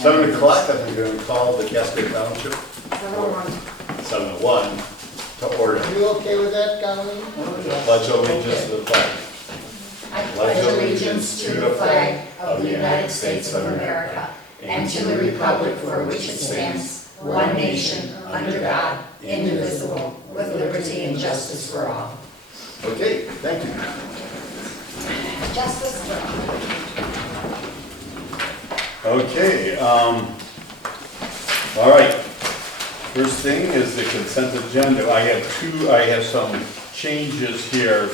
7 o'clock, I think we're going to call the Casco Township. 7:01 to order. Are you okay with that, Colleen? Pledge allegiance to the flag. I pledge allegiance to the flag of the United States of America and to the republic for which it stands, one nation, under God, indivisible, with liberty and justice for all. Okay, thank you. Justice for all. Okay, all right. First thing is the consent agenda. I have some changes here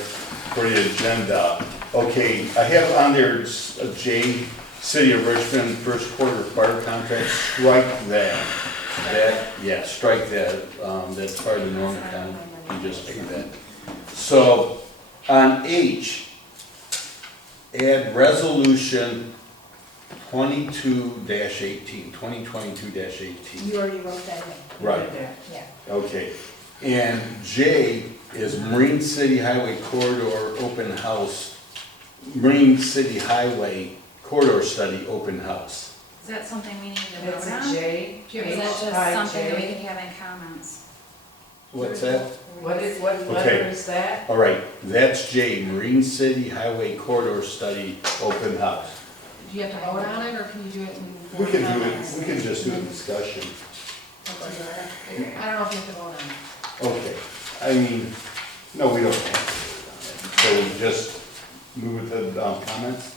for the agenda. Okay, I have on there J, City of Richmond, first quarter fire contract, strike that. Strike that. That's part of the normal time. You just paid that. So on H, add resolution 2022-18. You already wrote that in. Right. Yeah. Okay. And J is Marine City Highway Corridor Open House, Marine City Highway Corridor Study Open House. Is that something we need to It's vote a on? J. Or is that just something that we can have in comments? What's that? What Okay. letter is that? All right, that's J, Marine City Highway Corridor Study Open House. Do you have to vote on it, or can you do it in? We can do it, we can just do a discussion. I don't know if you have to vote on it. Okay, I mean, no, we don't have to. So we just move it to comments?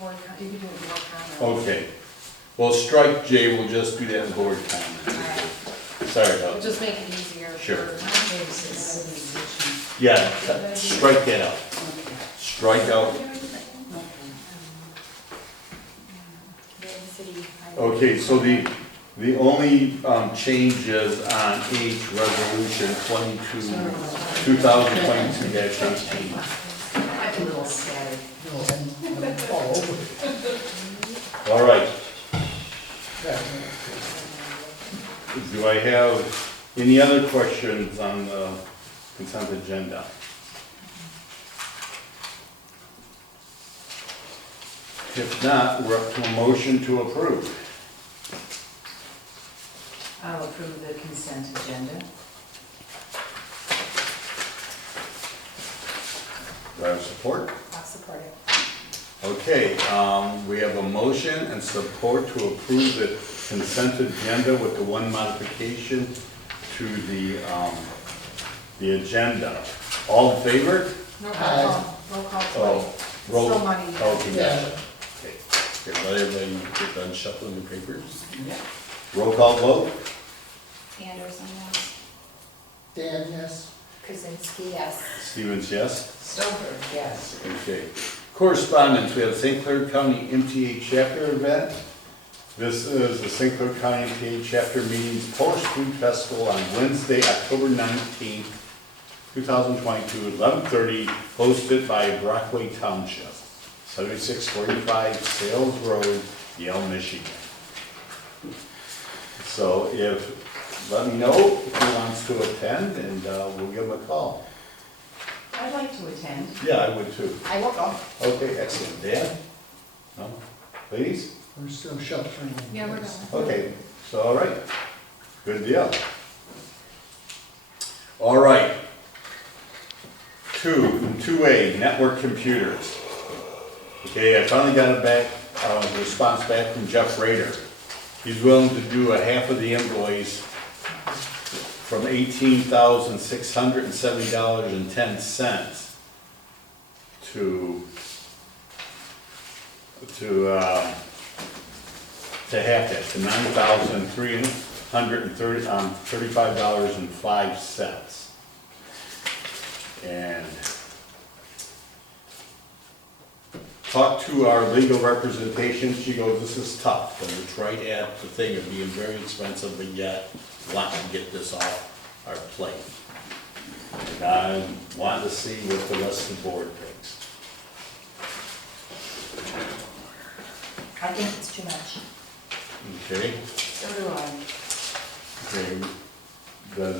Board you can do it in board comments. Okay. Well, strike J, we'll just do that in board comments. Alright. Sorry about It'll that. just make it easier. Sure. For- Yeah, strike that out. Strike out. Okay, so the only changes on H, resolution 2022-18. I'm a little scattered. All right. Do I have any other questions on the consent agenda? If not, we're up to a motion to approve. I'll approve the consent agenda. Do I have support? I'll support it. Okay, we have a motion and support to approve the consent agenda with the one modification to the agenda. All in favor? No roll call. Oh, roll. Still money. Okay, Yeah. gotcha. Okay, let everybody get done shuffling the papers. Yeah. Roll call vote? Anderson, yes. Dan, yes. Krasinski, yes. Stevens, yes? Stover, yes. Okay. Correspondence, we have St. Clair County MTA chapter event. This is the St. Clair County MTA chapter meetings Polish Food Festival on Wednesday, October 19th, 2022, at 11:30, hosted by Brockway Township, 7645 Sales Road, Yale, Michigan. So let me know if he wants to attend, and we'll give him a call. I'd like to attend. Yeah, I would too. I will go. Okay, excellent. Dan? No? Ladies? We're still sheltering. Yeah, we're done. Okay, so, all right. Good deal. All right. 2A, network computers. Okay, I finally got a response back from Jeff Rader. He's willing to do a half of the invoice from $18,670.10 to half that, to $9,335.05. And talked to our legal representation, she goes, this is tough, but it's right at the thing of being very expensive, but yet want to get this off our plate. And I want to see what the rest of the board thinks. I think it's too much. Okay, So do I. okay, then,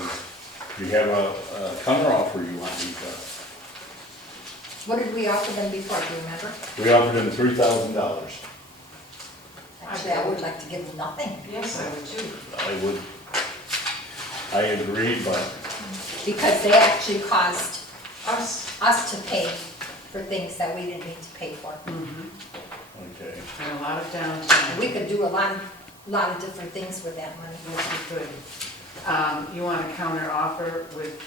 do you have a counter offer you want me to? What did we offer them before, do you remember? We offered him $3,000. I Actually, I would like to give them nothing, Yes, I would too. I agree, but, because they actually caused Us. us to pay for things that we didn't need to pay for. okay. And a lot of downtime. We could do a lot of different things with that money. Yes, we could. You want to counter offer with,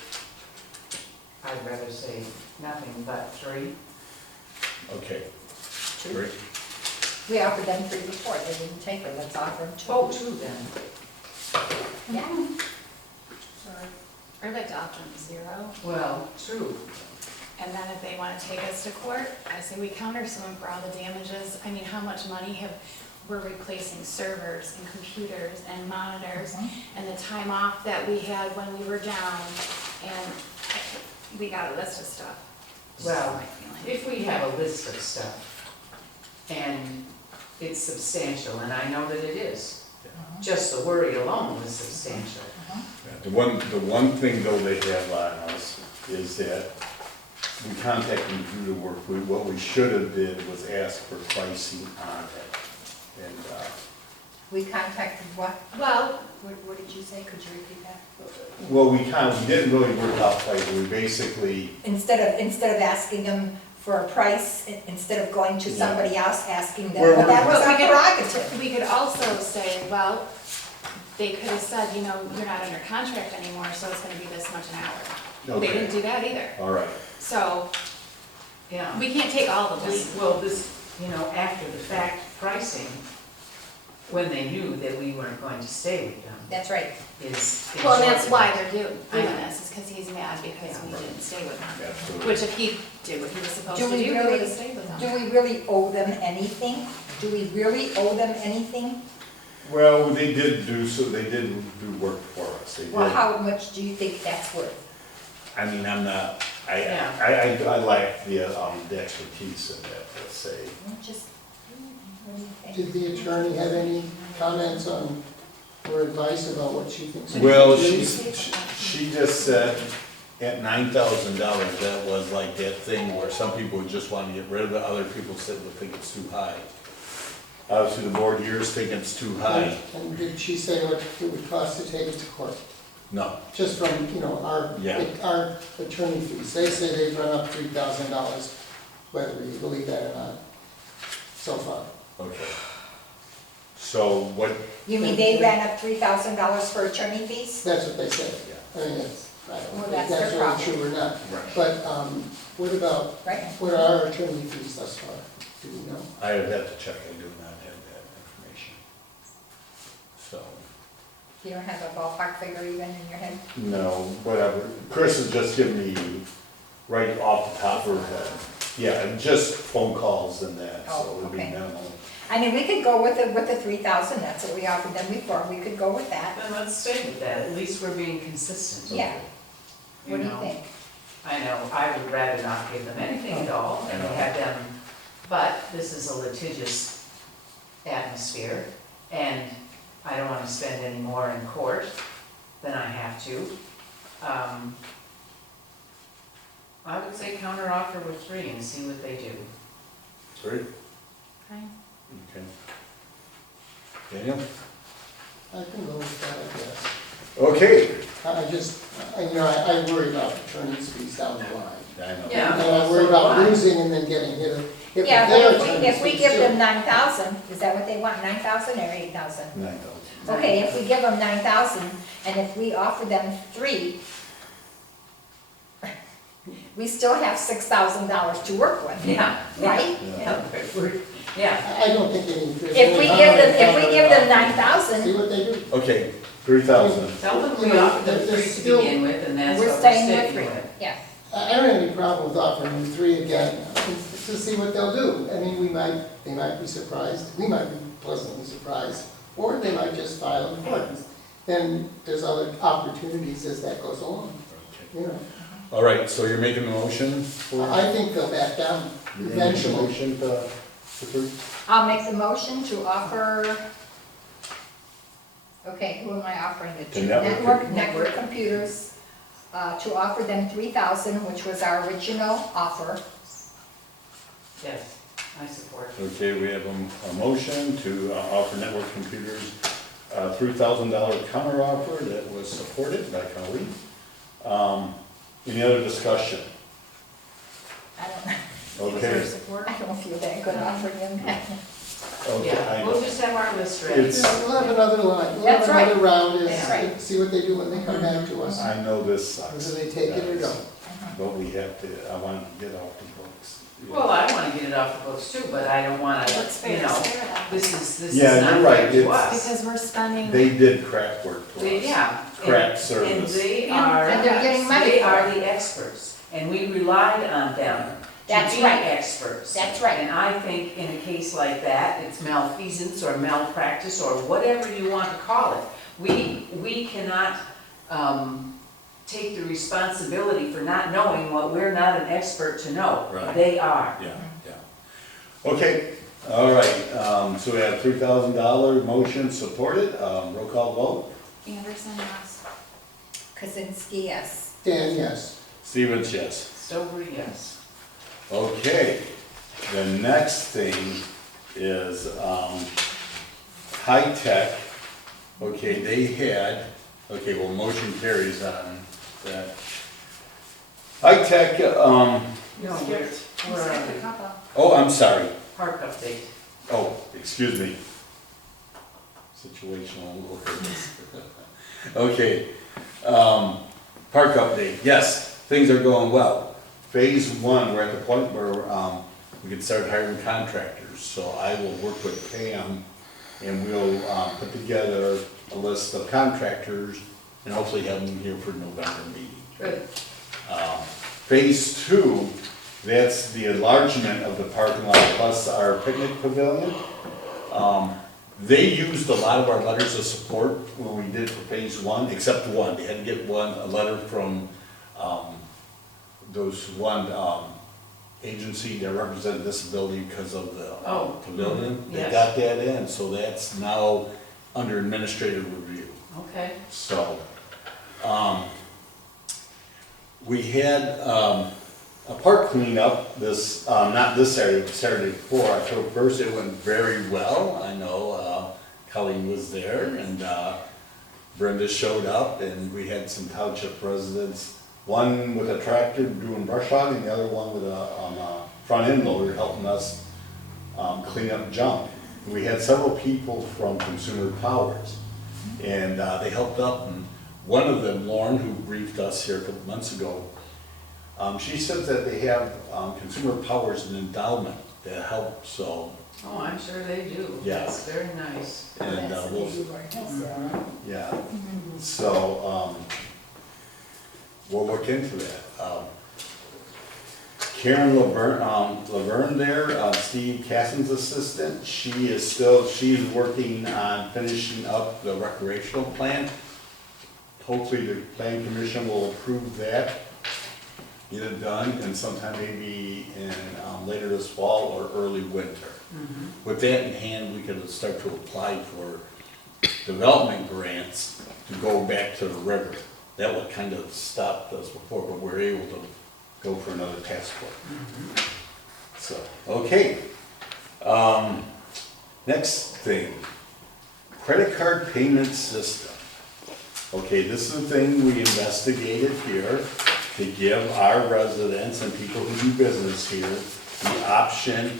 I'd rather say nothing but 3. Okay, great. We offered them 3 before, they didn't take it, let's offer them 2. Oh, 2 then. Yeah, Sorry. I'd like to offer them 0, Well, true. and then if they wanna take us to court, I say we counter sue them for all the damages. I mean, how much money we're replacing servers and computers and monitors, and the time off that we had when we were down, and we got a list of stuff. Well, My feeling. if we have a list of stuff, and it's substantial, and I know that it is, just the worry alone was substantial. The one thing though they have on us is that we contacted them to do the work. What we should have did was ask for pricing on it. And, we contacted what? Well, What did you say, could you repeat that? well, we didn't really work out price. We basically, Instead of asking them for a price, instead of going to Yeah. somebody else asking them, Well, well, that was But we our could- prerogative. we could also say, well, they could have said, you're not under contract anymore, so it's gonna be this much an hour. They didn't okay, do that either. all right. So, Yeah. we can't take all the blame. This, after the fact pricing, when they knew that we weren't going to stay with them, That's right. is. Well, and that's why they're doing I know. this, is because he's mad because we didn't stay with him. Absolutely. Which if he did what he was supposed Do to we do, he really- would have stayed with Do them. we really owe them anything? Do we really owe them anything? Well, they did do work for us. They Well, did. how much do you think that's worth? I mean, I'm not, Yeah. I lack the expertise in that, let's say. Just, what do you think? Did the attorney have any comments on, or advice about what she thinks? we Well, should do? she just said at $9,000, that was like that thing where some people would just want to get rid of it, other people said would think it's too high. Obviously, the board here is thinking it's too high. And did she say what it would cost to take it to court? No, Just from, Yeah. our attorney fees, they say they've run up $3,000, whether you believe that or not, so far. okay. So what, You mean they ran up $3,000 for attorney fees? That's what they say. yeah, I mean, I don't Well, think that's that's their really problem. true or not. right. But what about, Right? what are our attorney fees thus far? Do we know? I would have to check, I do not have that information. So, You don't have a ballpark figure even in your head? no, whatever. Chris has just given me right off the top of her head. Yeah, just phone calls and that, so Oh, it would be okay. minimal. I mean, we could go with the 3,000, that's what we offered them before, we could go with that. Then let's stay with that, at least we're being consistent. Yeah. What do you know. think? I know, I would rather not give them anything at all and have them, but this is a litigious atmosphere, and I don't wanna spend any more in court than I have to. I would say counter offer with 3 and see what they do. Great, Fine. okay. Daniel? I can go with that, I guess. Okay. I just, I worry about attorney's fees down the line. I know. Yeah. And I worry So about do I. losing and then getting hit with Yeah, their but attorney's if we fees give too. them 9,000, is that what they want, 9,000 or 8,000? 9,000. Okay, if we give them 9,000, and if we offer them 3, we still have $6,000 to work with, Yeah. right? Yeah, I don't think any. If we give them 9,000, See what they do. Okay, 3,000. tell them we offered them 3 to begin with, and that's what we're we're staying with sticking 3, with. yeah. I don't have any problem with offering them 3 again, to see what they'll do. I mean, they might be surprised, we might be pleasantly surprised, or they might just file in court. Then there's other opportunities as that goes along, Okay. you know. All right, so you're making a motion for? I think they'll back down You're gonna make a eventually. motion to 3? I'll make the motion to offer, okay, who am I offering it to? The network. Network Computers, to offer them 3,000, which was our original offer. Yes. I support. Okay, we have a motion to offer network computers $3,000 counter offer that was supported by Colleen. Any other discussion? I don't know. Okay, I don't feel that good offering them. okay, I Yeah, we'll know. just have our list ready. It's- Yeah, we'll have another line, we'll have That's right. another round and That's right. see what they do when they come back to us. I know this Whether sucks. they take it or don't. But we have to, I want to get off the books. Well, I wanna get it off the books too, but I don't wanna, What's fair you is know, fair then. this is Yeah, not you're right, fair to it's- us. Because we're spending. They did crap work for us. Yeah. Crap And service. they And- are, And they're getting money they for are it. the experts, and we relied on them That's to be right. experts. That's right. And I think in a case like that, it's malfeasance or malpractice or whatever you want to call it. We cannot, take the responsibility for not knowing what we're not an expert to know. Right. They are. Yeah, yeah. Okay, all right, so we have $3,000 motion supported, roll call vote. Anderson, yes. Kazinsky, yes. Dan, yes. Stevens, yes. Stover, yes. Okay, the next thing is, high tech. Okay, they had, okay, well, motion carries on that. High tech, No, You where skipped are a we? couple. oh, I'm sorry. Park update. Oh, excuse me. Situational awareness. Okay, park update, yes, things are going well. Phase one, we're at the point where, we can start hiring contractors, so I will work with Pam and we'll, put together a list of contractors and hopefully have them here for November meeting. Good. Phase two, that's the enlargement of the parking lot plus our picnic pavilion. They used a lot of our letters of support when we did for phase one, except one. They had to get a letter from, those one, agency that represented disability because of the Oh, pavilion. They yes. got that in, so that's now under administrative review. Okay. So, we had, a park cleanup this, not this Saturday, but Saturday before, October 1st. It went very well. I know, Colleen was there and, Brenda showed up and we had some township residents, one with a tractor doing brush hog and the other one with a front end loader helping us, clean up junk. We had several people from Consumer Powers and, they helped up and one of them, Lauren, who briefed us here a couple months ago, she says that they have, Consumer Powers an endowment that helps, so, Oh, I'm sure they do. Yeah. That's very nice. and, That's the we'll, way you work, so. yeah, so, we'll look into that. Karen Laverne there, Steve Cassin's assistant, she's working on finishing up the recreational plan. Hopefully the plan commission will approve that, get it done, and sometime maybe in, later this fall or early winter. With that in hand, we can start to apply for development grants to go back to the river. That would kind of stopped us before, but we're able to go for another passport. So, okay. Next thing, credit card payment system. Okay, this is the thing we investigated here to give our residents and people who do business here the option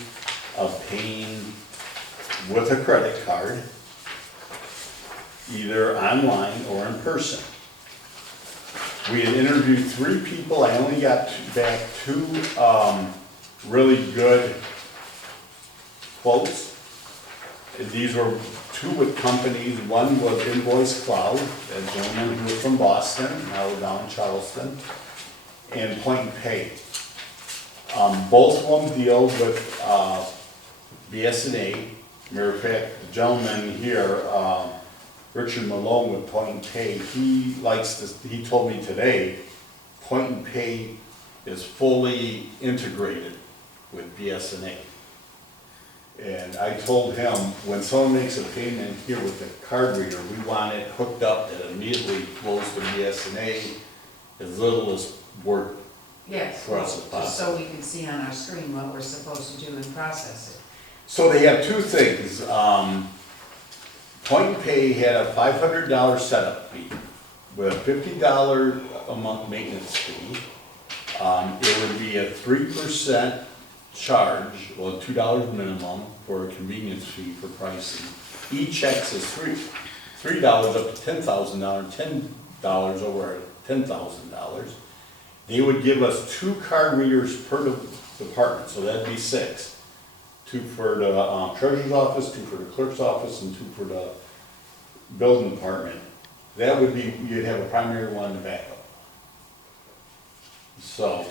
of paying with a credit card, either online or in person. We had interviewed 3 people, I only got back 2 really good quotes. These were 2 with companies, one was Invoice Cloud, a gentleman who was from Boston, now down in Charleston, and Point and Pay. Both of them deal with BS&A. Matter of fact, the gentleman here, Richard Malone with Point and Pay, he likes this, he told me today, Point and Pay is fully integrated with BS&A. And I told him, when someone makes a payment here with a card reader, we want it hooked up that immediately flows to BS&A, as little as we're Yes, For us, it's just so we can see on our screen what we're supposed to do and process it. So they have two things. Point Pay had a $500 setup fee with a $50 a month maintenance fee. It would be a 3% charge, well, $2 minimum for a convenience fee for pricing. E-checks is $3 up to $10,000, $10 over $10,000. They would give us 2 card readers per department, so that'd be 6. 2 for the treasurer's office, 2 for the clerk's office, and 2 for the building department. That would be, you'd have a primary one and a backup. So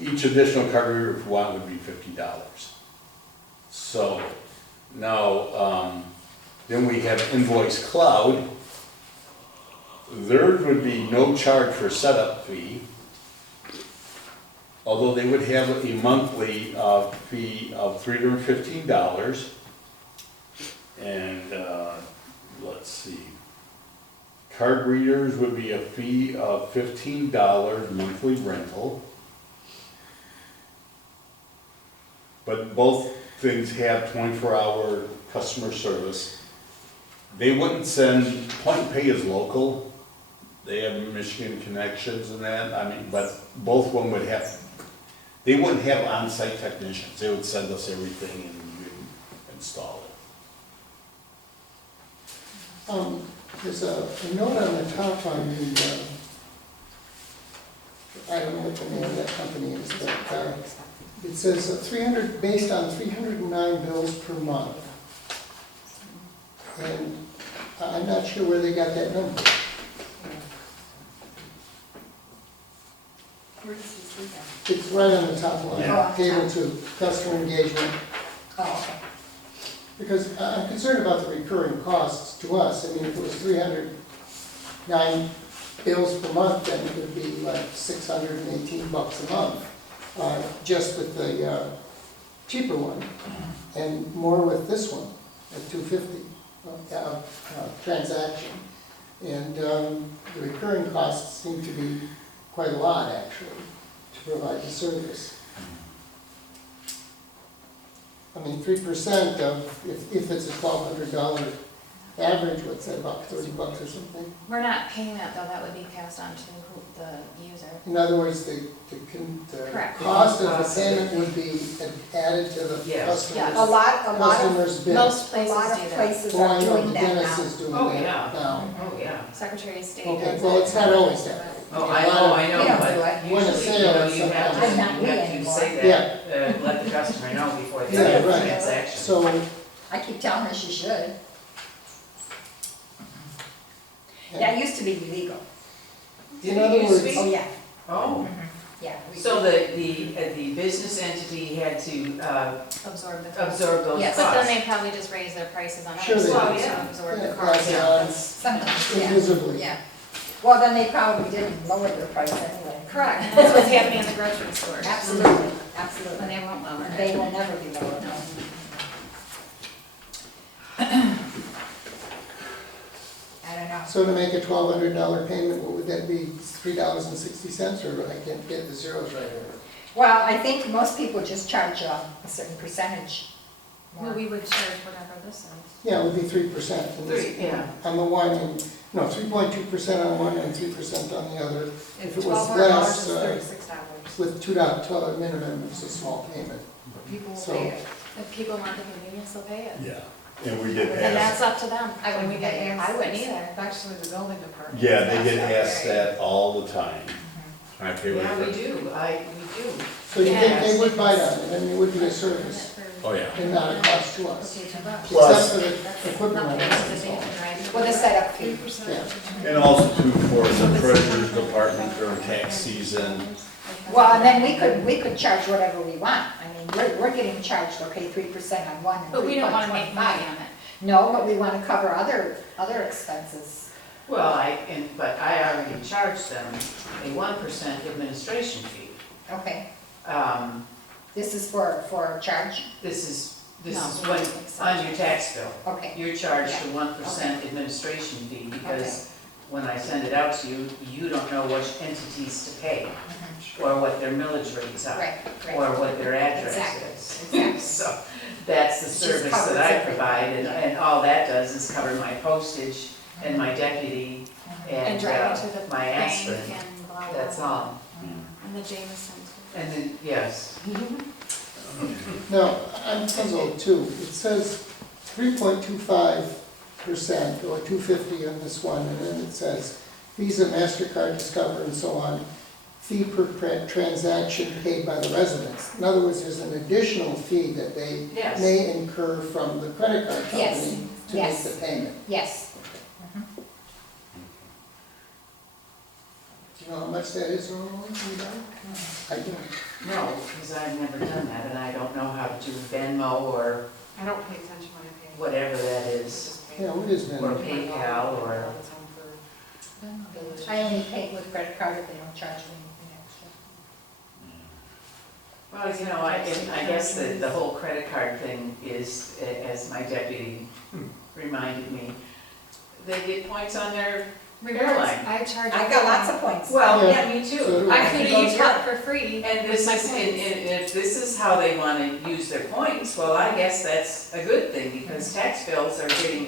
each additional card reader if you want would be $50. So now, then we have Invoice Cloud. Theirs would be no charge for setup fee, although they would have a monthly fee of $315. And let's see, card readers would be a fee of $15 monthly rental. But both things have 24-hour customer service. They wouldn't send, Point Pay is local. They have Michigan connections and that, I mean, but both of them would have, they wouldn't have on-site technicians. They would send us everything and we'd install it. There's a note on the top on the, I don't know what the name of that company is, but it says 300, based on 309 bills per month. And I'm not sure where they got that number. It's right on the top line, Yeah. table 2, customer engagement. Oh, okay. Because I'm concerned about the recurring costs to us. I mean, if it was 309 bills per month, then it would be like $618 a month, just with the cheaper one, and more with this one at $250 transaction. And the recurring costs seem to be quite a lot, actually, to provide the service. I mean, 3% of, if it's a $1,200 average, what's that, about $30 or something? We're not paying that though, that would be passed on to the user. In other words, the Correct. cost of the payment would be added to the Yes. A customer's, lot of, customer's bill. Most a places lot do of that. places Well, I are know doing that Dennis now. is doing Oh, that yeah. now. Oh, yeah. Secretary of State Okay, does well, it. it's not always that way. Oh, I know, We don't do but it. When a usually, sale is you have sometimes- I'm not to, me say anymore. that, let the customer know before they Yeah, make the right. transaction. So, I keep telling her she should. That used to be illegal. Did in it other used to words- be? Oh, yeah. Oh, Yeah. we so did. the business entity had to Absorb the cost. absorb those Yes. But then costs. they probably just raise their prices on Sure other they stuff do. to Yeah. absorb yeah, the cost. that's, Yeah. Sometimes, yeah. invisibly. Yeah. Well, then they probably didn't lower their price anyway. Correct, and that's what's happening in the grocery stores. Absolutely, And absolutely. they won't lower it. They will never be lowered, no. I don't know. So to make a $1,200 payment, what would that be, $3.60, or I can't get the zeros right here? Well, I think most people just charge a certain percentage Well, more. we would charge whatever this is. Yeah, it would be 3%. and this- 3, yeah. On the one, and, no, 3.2% on one and 3% on the other. If it was $1,200 less, is $36. with $2 minimum, it's a small payment. People will So- pay it. If people want the convenience, they'll pay it. Yeah, and we get And that's asked, up to them. I wouldn't We get pay it. asked. I wouldn't either. Actually, the building department. yeah, they get asked that all the time. I pay Yeah, we for it. do, we do. So you think they Yes. would bite on it, and it would be a service, Oh, yeah. and not a cost to us, Plus- except for the equipment rentals. Well, the setup fee. Yeah. And also too, for the treasurer's department during tax season. Well, and then we could charge whatever we want. I mean, we're getting charged, okay, 3% on one and But we don't wanna make money 3.25. on it. No, but we wanna cover other expenses. Well, but I already charged them a 1% administration fee. Okay, Um, this is for a charge? This is No, when, it's on your tax bill. Okay, You're charged a Yeah. 1% administration fee because when I send it out to you, you don't know which entities to pay, or what their millage rates are, Right, right. or what their address Exactly, is. exactly. So that's the It just service covers that I everything. provide, and all that does is cover my postage and my deputy And and drive to the my bank aspirin. and blah, blah, That's blah. all. And the Jameson too. And then, yes, Now, I'm puzzled too. It says 3.25% or 250 on this one, and then it says Visa, MasterCard, Discover, and so on, fee per transaction paid by the residents. In other words, there's an additional fee that they Yes. may incur from the credit card Yes, company to yes. make the payment. Yes. Do you know how much that is normally? You know? I don't. no, because I've never done that, and I don't know how to do Venmo or I don't pay attention when I pay. whatever that It's is, just pay. Yeah, what is that? or PayPal, or, All the time for village. I only pay with credit card if they don't charge me anything extra. well, you know, I guess the whole credit card thing is, as my deputy reminded me, they get points on their Regards, airline. I charge. I got lots of points. Well, Yeah. yeah, me So too. do I I. could It goes eat up. for free. And this with my is, points. if this is how they wanna use their points, well, I guess that's a good thing, because tax bills are getting,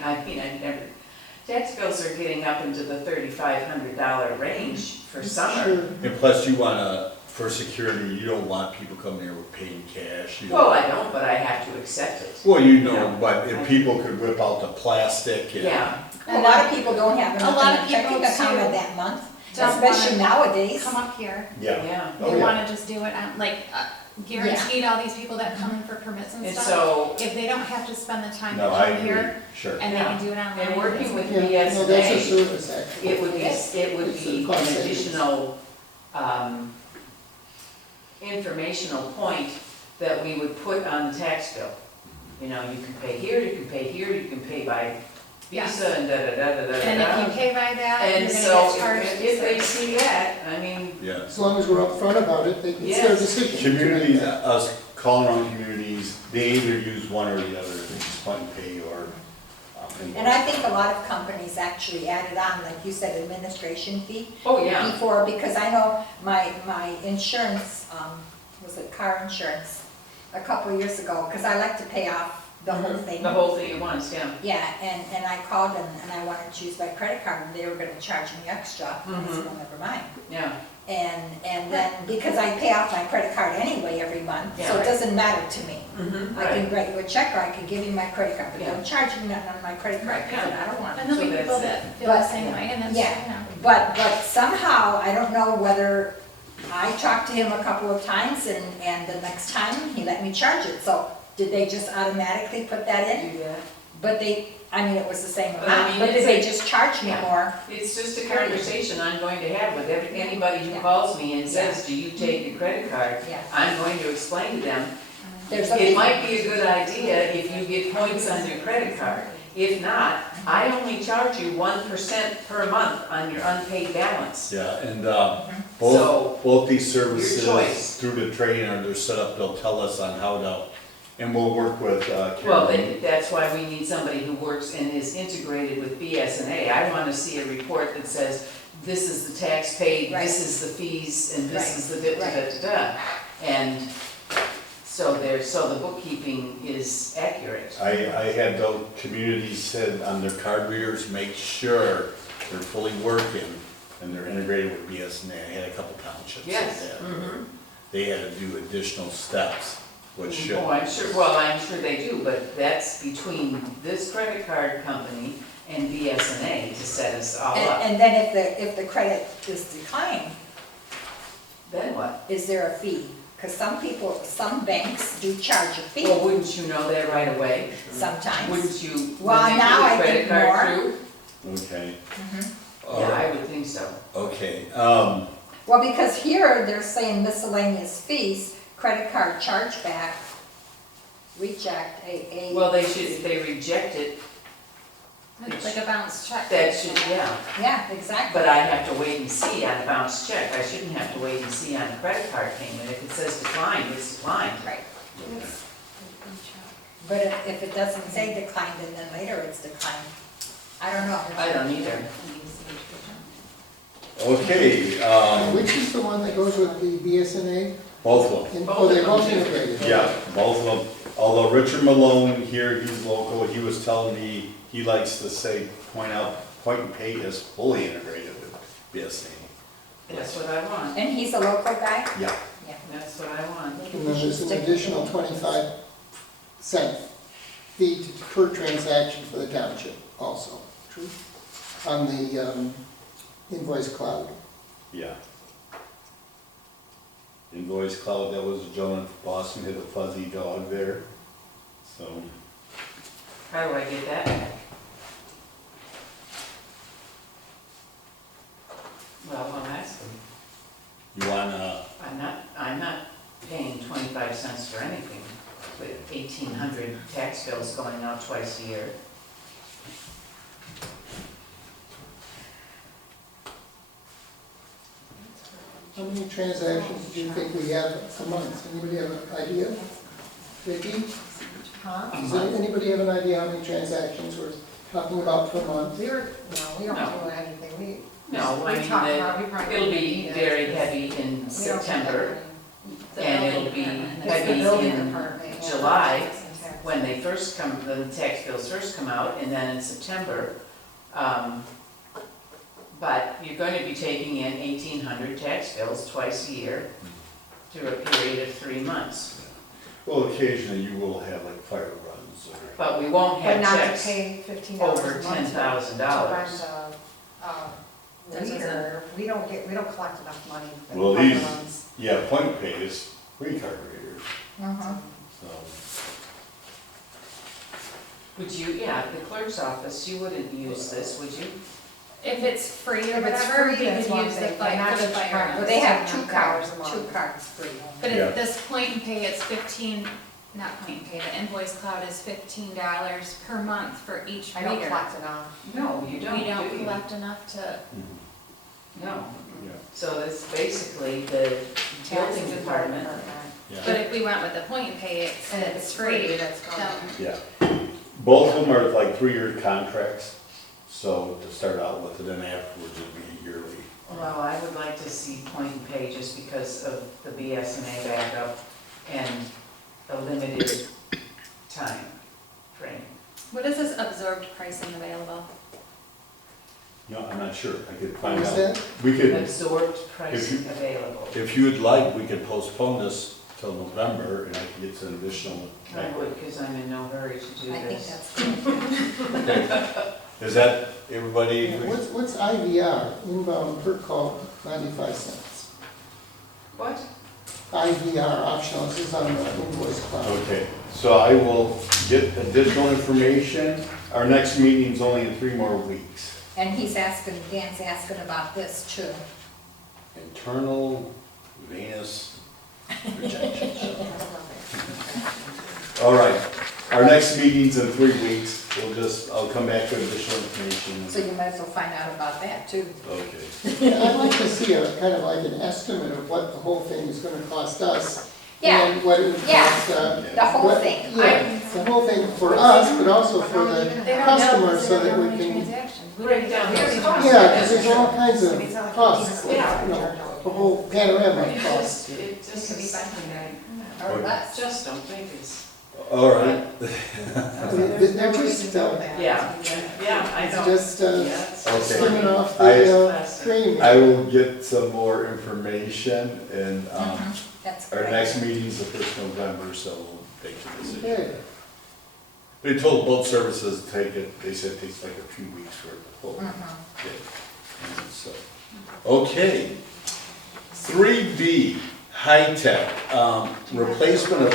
tax bills are getting up into the $3,500 range for summer. Sure. And plus you wanna, for security, you don't want people coming there with paying cash. You don't- Well, I don't, but I have to accept it. Well, you know, but if people could whip out the plastic and. Yeah, A lot of people don't have A enough lot in of their checking people, account too, at that month, don't especially wanna nowadays. Come up here. Yeah. yeah. Oh, They yeah. wanna just do it on, like, guaranteed all these people that come in for permits and And stuff. so, If they don't have to spend the time to No, I come agree, here sure. and they Yeah. can do it online. and working with Yeah, no, that's a BSNA, service actually. it would Yes. be It's a an cost savings. additional, informational point that we would put on the tax bill. You know, you can pay here, you can pay here, you can pay by Visa and da-da-da-da-da-da. And if you pay by that, you're And gonna so, get charged. if they see that, I mean, Yeah. As long as we're upfront about it, it's their Yes. decision. to make Communities, that. us calling on communities, they either use one or the other, they just point and pay or. And I think a lot of companies actually added on, like you said, administration fee oh, yeah, before, because I know my insurance, was it car insurance, a couple of years ago, because I like to pay off the whole thing. the whole thing at once, yeah. Yeah, and I called them and I wanted to use my credit card and they were gonna charge me extra. I said, well, never mind. Yeah, And then, because I pay off my credit card anyway every month, so Yeah. it doesn't matter to me. I can right. write you a check or I can give you my credit card, but Yeah. don't charge me nothing on my credit card, Right, because yeah. I don't want it. And there'll be So people that's that feel the But- same way, and that's, Yeah. you know. But somehow, I don't know whether, I talked to him a couple of times and the next time he let me charge it. So did they just automatically put that in? Do that. But they, I mean, it was the same But I amount, mean, but did it's they a- just charge me Yeah. more? It's just a conversation I'm going to have with anybody who Yeah. calls me and says, do you take a credit card? Yeah. I'm going to explain to them, There's a it fee. might be a good idea if you get points on your credit card. If not, I only charge you 1% per month on your unpaid balance. Yeah, and, So, both these services, choice. through the training or they're set up, they'll tell us on how to, and we'll work with, well, Karen. that's why we need somebody who works and is integrated with BSNA. I want to see a report that says, this is the tax paid, Right. this is the fees, and this Right. is the da-da-da-da-da. And so the bookkeeping is accurate. I had the communities said on their card readers, make sure they're fully working and they're integrated with BSNA. I had a couple townships say Yes. that. Mhm. They had to do additional steps, which should. Oh, I'm sure they do, but that's between this credit card company and BSNA to set us all up. And then if the credit is declined, Then what? is there a fee? Because some banks do charge a fee Well, wouldn't you know that right away? sometimes. Wouldn't you, Well, when they now put I the credit think card more. through? Okay. Yeah, I would think so. Okay, Well, because here they're saying miscellaneous fees, credit card chargeback, reject, a. Well, they should, if they reject it, It's like a bounce check. that should, yeah. Yeah, exactly. But I have to wait and see on a bounce check. I shouldn't have to wait and see on a credit card payment. If it says declined, it's declined. Right. But if it doesn't say declined and then later it's declined, I don't know. I don't either. Okay, Which is the one that goes with the BSNA? both of them. Oh, they're both integrated? Yeah, both of them. Although Richard Malone here, he's local, he was telling me, he likes to say, point and pay is fully integrated with BSNA. That's what I want, And he's a local guy? Yeah. Yeah. that's what I want. And then there's an additional 25-cent fee per transaction for the township also. True. On the invoice cloud. Yeah. Invoice cloud, that was a gentleman from Boston, had a fuzzy dog there, so. How do I get that back? Well, I'm asking. You wanna, I'm not paying 25 cents for anything with 1,800 tax bills going out twice a year. How many transactions do you think we have a month? Anybody have an idea? Vicki? Huh? Does anybody have an idea how many transactions we're talking about per month? We don't No. do anything, No, I we mean, talk about, we probably. it'll be very heavy in We don't take September, that and money. it'll be It's the heavy building in department, yeah. July, Tax. when they first come, the tax bills first come out, and then in September. But you're going to be taking in 1,800 tax bills twice a year through a period of 3 months. well, occasionally you will have like fire runs or. But we won't But have not to checks pay $15 over a month $10,000. to rent a reader. We don't collect enough money. for Well, the these- runs. Yeah, point pay is free card readers, Mhm. so. Would you, yeah, the clerk's office, you wouldn't use this, would you? If it's free or If it's whatever, we free, that's could one use the thing, but not fire, for the each fire. card. Well, runs. they have $2 a month. two cards free. But Yeah. at this point and pay, it's 15, not point and pay, the invoice cloud is $15 per month for each I don't reader. collect enough. No, you don't, We don't do you? collect enough to, No. Yeah. So it's basically the building department. Yeah. but if we went with the point and pay, And if it's free, that's then gone. Yeah. Both of them are like 3-year contracts, so to start out with, and then afterwards it'd be yearly. Well, I would like to see point and pay just because of the BSNA backup and a limited time frame. what is this absorbed pricing available? No, I'm not sure, I could What find was out. that? We could, Absorbed pricing you- available. if you would like, we could postpone this till November, and I can get some additional. I would, because I'm in no hurry to do I think this. that's good. Is that, everybody agree? What's IVR, inbound per call, 95 cents? What? IVR, optional, this is on the invoice cloud. Okay, so I will get additional information. Our next meeting's only in 3 more weeks. And he's asking, Dan's asking about this too. Internal venous rejection. All right, our next meeting's in 3 weeks. I'll come back with additional information. So you might as well find out about that too. Okay. Yeah, I'd like to see a kind of like an estimate of what the whole thing is gonna cost us. Yeah, And what it would yeah. cost, The whole what- thing. Yeah, the whole thing for us, but also for the They don't know, customers, because so they that don't know we how many can. transactions. We Break don't down know. those costs. Yeah, because there's all kinds I mean, it's not of like costs, you Yeah. you know, the whole panorama of costs. It It just could be is, 500. Or less. just don't think it's, All right, I mean, they're just, yeah, I it's know. just, Yeah, it's Okay. just skimming off I- the cream. I will get some more information, and Mhm. That's our great. next meeting's the 1st of November, so we'll take the decision. Okay, They told both services to take it, they said it takes like a few weeks for it to pull. Mhm. So, okay. 3B, high tech, replacement of,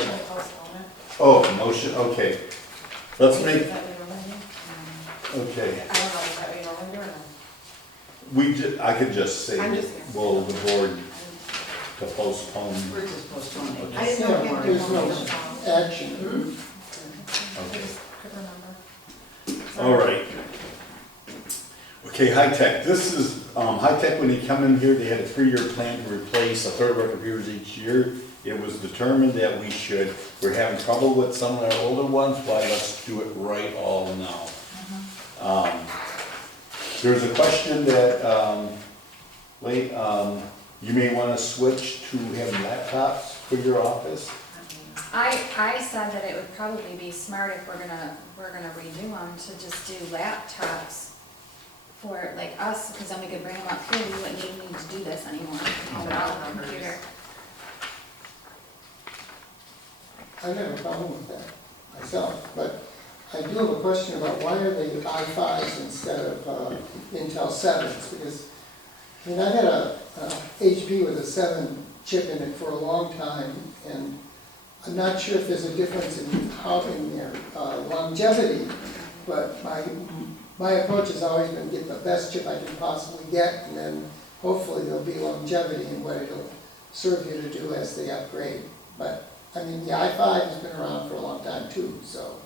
oh, motion, okay. Let's make, okay. I don't know, is that what you normally do or no? I could just say, I'm just- will the board to postpone, We're just postponing. I didn't know if you Yeah, had there's no to. action. okay. Couldn't remember. All right. Okay, high tech, this is, high tech, when they come in here, they had a 3-year plan to replace a third of our computers each year. It was determined that we're having trouble with some of our older ones, why let's do it right all now. There's a question that, Wait, you may wanna switch to having laptops for your office. I said that it would probably be smart if we're gonna redo them to just do laptops for like us, because then we could bring them up here, we wouldn't even need to do this anymore. Have it all on the computer. I have a problem with that myself, but I do have a question about why are they i5s instead of Intel 7s? Because, I mean, I've had a HP with a 7 chip in it for a long time, and I'm not sure if there's a difference in how, in their longevity, but my approach has always been get the best chip I can possibly get, and then hopefully there'll be longevity in what it'll serve you to do as they upgrade. But, I mean, the i5 has been around for a long time too, so,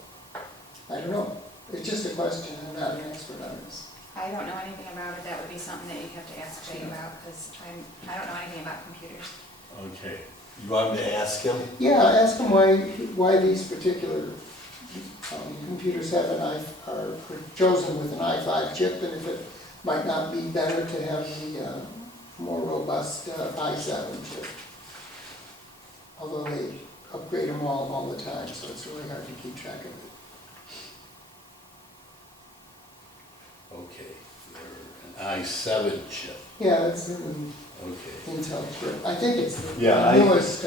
I don't know. It's just a question, I'm not an expert on this. I don't know anything about it, that would be something that you'd have to ask Jay about, because I don't know anything about computers. Okay, you want me to ask him? Yeah, ask them why these particular computers have are chosen with an i5 chip, and if it might not be better to have the more robust i7 chip. Although they upgrade them all the time, so it's really hard to keep track of it. Okay, they're an i7 chip, Yeah, that's the okay. Intel chip. I think it's the Yeah, newest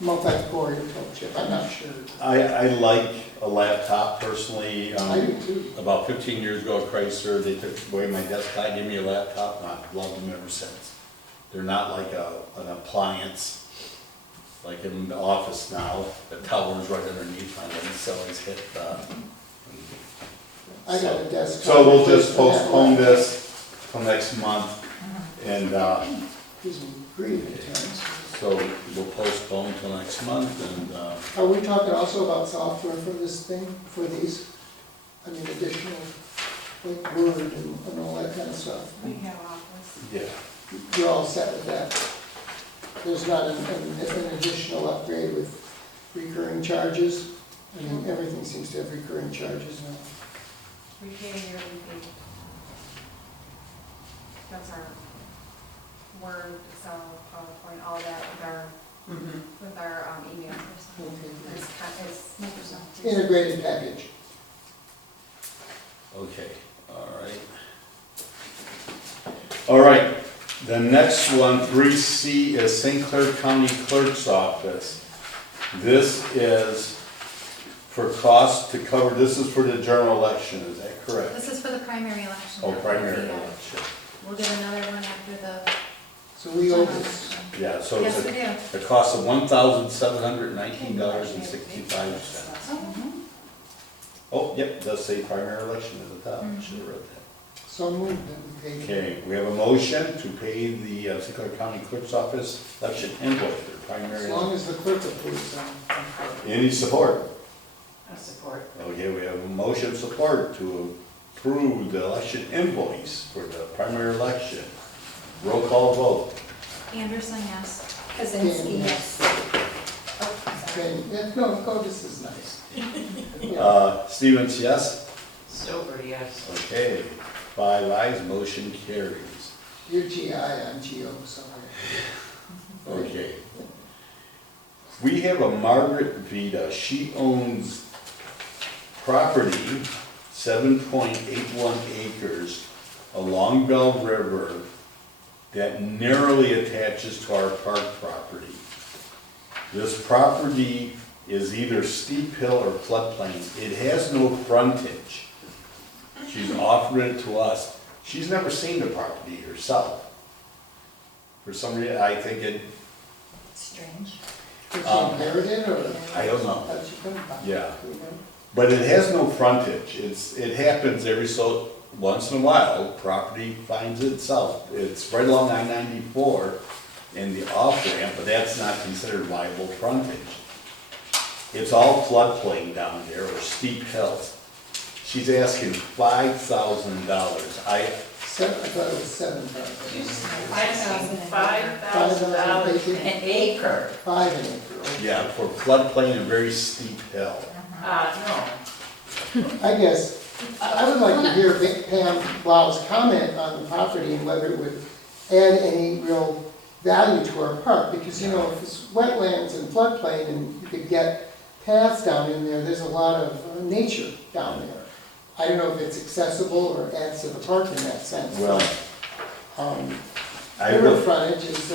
multi-core Intel chip, I'm not sure. I like a laptop personally. I do too. About 15 years ago at Chrysler, they took away my desktop, gave me a laptop, and I've loved them ever since. They're not like an appliance, like in the office now, the tower's right underneath on them, so it's hit, I got a desktop. so we'll just postpone this till next month, and, Gives me grief at times. so we'll postpone till next month, and, Are we talking also about software for this thing, for these? I mean, additional, like Word and all that kind of stuff? We have Office. yeah. You're all set with that? There's not an additional upgrade with recurring charges? I mean, everything seems to have recurring charges now. We pay a yearly fee. That's our Word, Excel, PowerPoint, all that with our email. Okay. It's Microsoft. Integrated package. Okay, all right. All right, the next one, 3C, is St. Clair County Clerk's Office. This is for costs to cover, this is for the general election, is that correct? This is for the primary election. Oh, primary Yeah. election. We'll get another one after the So we owe general this. election. Yeah, so it's Yes, we do. a cost of $1,719.65. Oh, yep, it does say primary election at the top, I should have read that. So moved that we pay. Okay, we have a motion to pay the St. Clair County Clerk's Office election invoice for primary. As long as the clerk approves, I'm for it. Any support? I support. Okay, we have a motion support to approve the election invoice for the primary election. Roll call vote. Anderson, yes. Kazinsky, yes. Okay, yeah, no, this is nice. Stevens, yes? Stover, yes. Okay, 5 ayes, motion carries. You're GI, I'm GO, sorry. Okay. We have a Margaret Vita, she owns property, 7.81 acres along Bell River that narrowly attaches to our park property. This property is either steep hill or floodplain. It has no frontage. She's offered it to us. She's never seen the property herself. For some reason, I think it, Strange. Did she inherit it, or? I don't know. How'd she come by it? Yeah. Do we know? But it has no frontage. It happens every so, once in a while, property finds itself. It's right along I-94 in the off-ramp, but that's not considered viable frontage. It's all floodplain down there, or steep hills. She's asking $5,000. I thought it was 7,000. $5,000 an acre. 5 an acre. Okay. Yeah, for floodplain and very steep hill. No. I guess, I would like to hear Pam Blau's comment on the property and whether it would add any real value to our park, because, you know, if it's wetlands and floodplain, and you could get paths down in there, there's a lot of nature down there. I don't know if it's accessible or adds to the park in that sense, Well, but, I river will, frontage is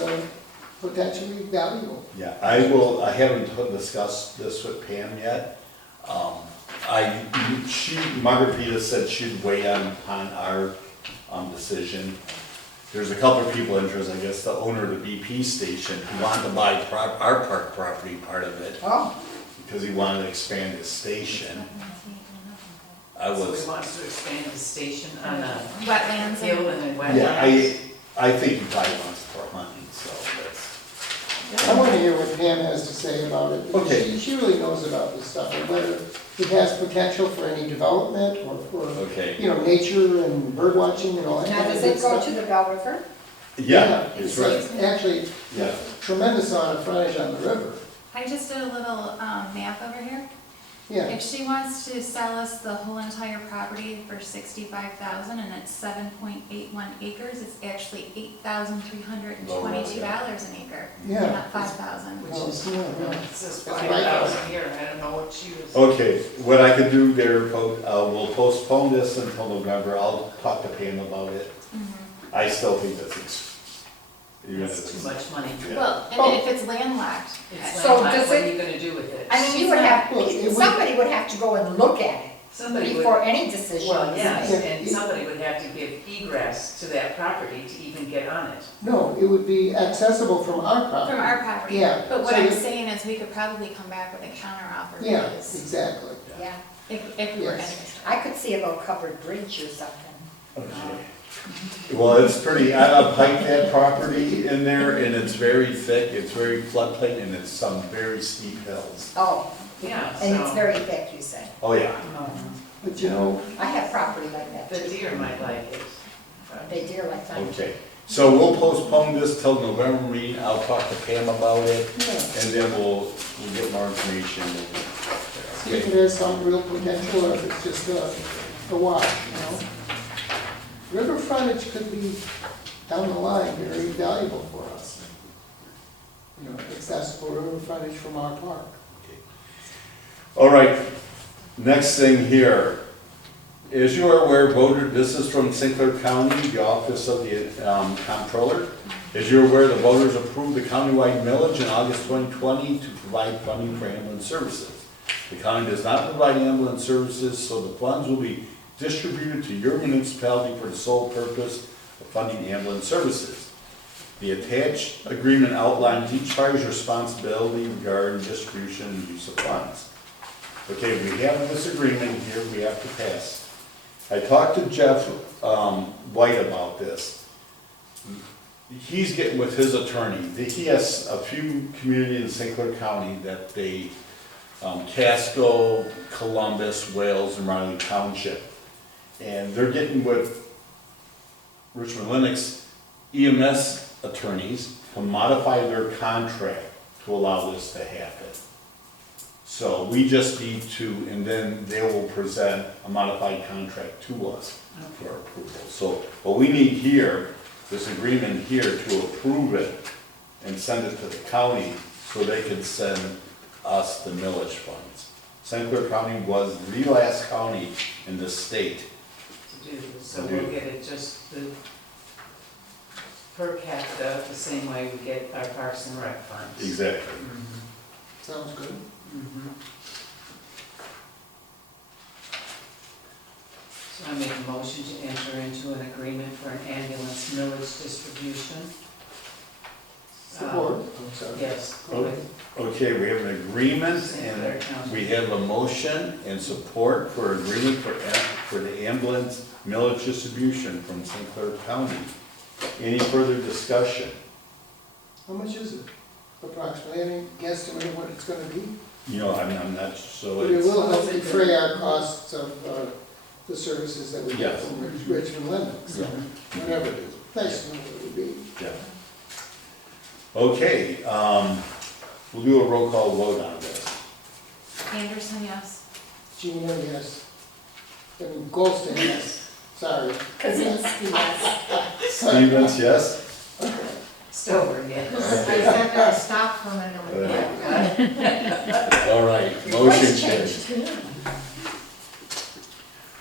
potentially valuable. yeah, I haven't discussed this with Pam yet. Margaret Peta said she'd weigh on our, decision. There's a couple of people interested, I guess, the owner of the BP station, who wanted to buy our park property, part of it, Oh, because he wanted to expand his station. I So was, he wants to expand the station on a Wetlands hill and, and a wetland. yeah, I think he probably wants it for hunting, so that's, I want to hear what Pam has to say about it. Because Okay. She really knows about this stuff, and whether it has potential for any development or for, okay. you know, nature and bird watching and all that Now, kind of does good it go stuff. to the Bell River? Yeah, it's right, Actually, yeah. tremendous amount of frontage on the river. I just did a little map over here. Yeah, If she wants to sell us the whole entire property for $65,000 and it's 7.81 acres, it's actually $8,322 an acre, Yeah. not 5,000. Which No, is, it's not, no. it says It's 5,000 here, I don't know what she was. Okay, what I could do there, we'll postpone this until November, I'll talk to Pam about it. I still think even if It's too it's, much money. Yeah. Well, Oh. and if it's landlocked, It's So landlocked, does what it- are you gonna do with it? I mean, you She's would not- have, Well, it would- somebody would have to go and look at it Somebody would, before any decision well, was yes, made. and somebody would have to give egress to that property to even get on it. no, it would be accessible from our property. from our property. Yeah, But what so I'm you- saying is we could probably come back with a counteroffer. Yeah, because exactly. Yeah, if we were Yes. interested. I could see a little covered bridge or something. okay. Well, it's pretty, I've hiked that property in there, and it's very thick, it's very floodplain, and it's some very steep hills. Oh, Yeah, and it's so very thick, you say. Oh, yeah. But you know, I have property like that the too. deer might like it. They deer like that. Okay, so we'll postpone this till November meeting, I'll talk to Pam about it, yeah, and then we'll get more information. see if it Okay. has some real potential or if it's just a wash, you know? River frontage could be, down the line, very valuable for us. You know, accessible river frontage from our park. All right, next thing here. As you are aware, this is from St. Clair County, the Office of the Comptroller. As you're aware, the voters approved the countywide millage in August 2020 to provide funding for ambulance services. The county does not provide ambulance services, so the funds will be distributed to your municipality for the sole purpose of funding ambulance services. The attached agreement outlines each party's responsibility regarding distribution and use of funds. Okay, we have this agreement here, we have to pass. I talked to Jeff White about this. He's getting with his attorney, he has a few communities in St. Clair County that they, Casco, Columbus, Wales, and Riley Township. And they're getting with Richmond Lennox EMS attorneys to modify their contract to allow this to happen. So we just need to, and then they will present a modified contract to us for approval. So what we need here, this agreement here, to approve it and send it to the county so they can send us the millage funds. St. Clair County was the last county in the state. To do this, so To do we'll it. get it just the per capita, the same way we get our Parks and Rec funds. Exactly. Mhm, Sounds good. mhm. So I make a motion to enter into an agreement for an ambulance millage distribution. Support. I'm sorry. Yes. Okay. Okay, we have an agreement St. Clair and County. we have a motion and support for agreement for the ambulance millage distribution from St. Clair County. Any further discussion? How much is it approximately? Any guesstimate of what it's gonna be? You know, I'm not, so But it it's, will help defray our costs of the services that we get Yes. from Richmond Lennox, Yeah. whatever it is. Nice to know what it would be. yeah. Okay, we'll do a roll call vote on this. Anderson, yes. Gina, yes. I mean, Goldston, yes. Sorry. Kazinsky, yes. Stevens, yes? Stover, yeah. I just got to stop for a minute. Yeah. All right, Your motion voice carried. changed too.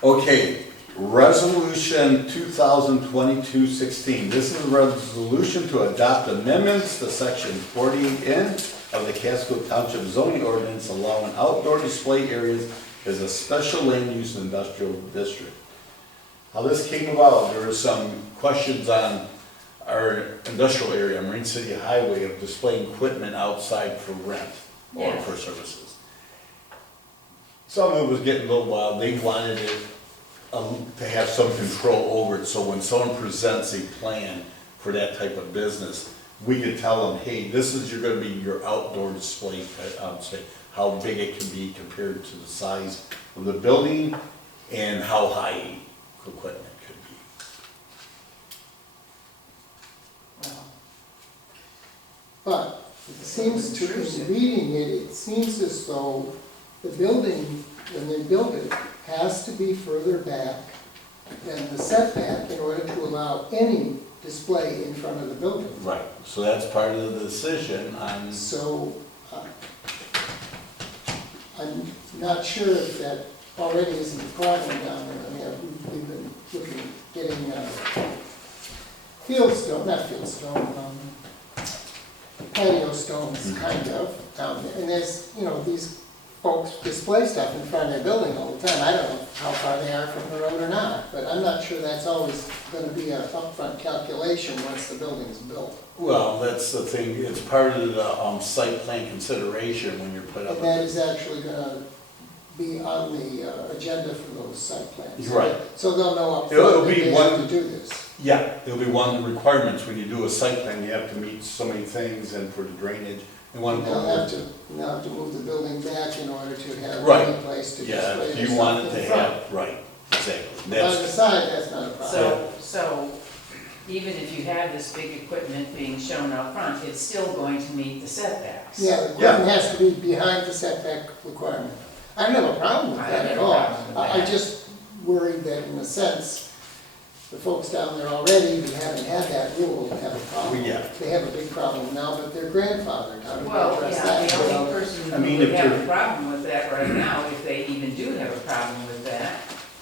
Okay, resolution 2022-16. This is a resolution to adopt amendments to section 48N of the Casco Township zoning ordinance allowing outdoor display areas as a special land use industrial district. How this came about, there were some questions on our industrial area, Marine City Highway, of displaying equipment outside for rent or Yeah. for services. Some of it was getting a little wild, they wanted it to have some control over it, so when someone presents a plan for that type of business, we could tell them, hey, this is gonna be your outdoor display, say, how big it can be compared to the size of the building and how high equipment could be. Well, But it seems to, in reading it, it seems as though the building, when they build it, has to be further back than the setback in order to allow any display in front of the building. Right, so that's part of the decision on, So, I'm not sure if that already isn't a problem down there. I mean, we've been looking, getting field stone, not field stone, patio stones, kind of, down there. And there's, you know, these folks display stuff in front of their building all the time. I don't know how far they are from the road or not, but I'm not sure that's always gonna be an upfront calculation once the building's built. well, that's the thing, it's part of the site plan consideration when you're put up. And that is actually gonna be on the agenda for those site plans. You're right. So they'll know It'll upfront that be they one- have to do this. Yeah, it'll be one of the requirements when you do a site plan, you have to meet so many things and for the drainage, and one. They'll have to move the building back in order to have Right. any place to Yeah, display if the you want stuff it in to front. have, right, exactly. On the That's, side, that's not a problem. So even if you have this big equipment being shown out front, it's still going to meet the setbacks. Yeah, the equipment has to be behind the setback requirement. I don't have a problem with I that don't at have a all. problem with I that. just worried that in a sense, the folks down there already who haven't had that rule have a problem. Yeah. They have a big problem now, but their grandfather, how do we Well, address yeah, that? the only person I who mean, would if have you're- a problem with that right now, if they even do have a problem with that,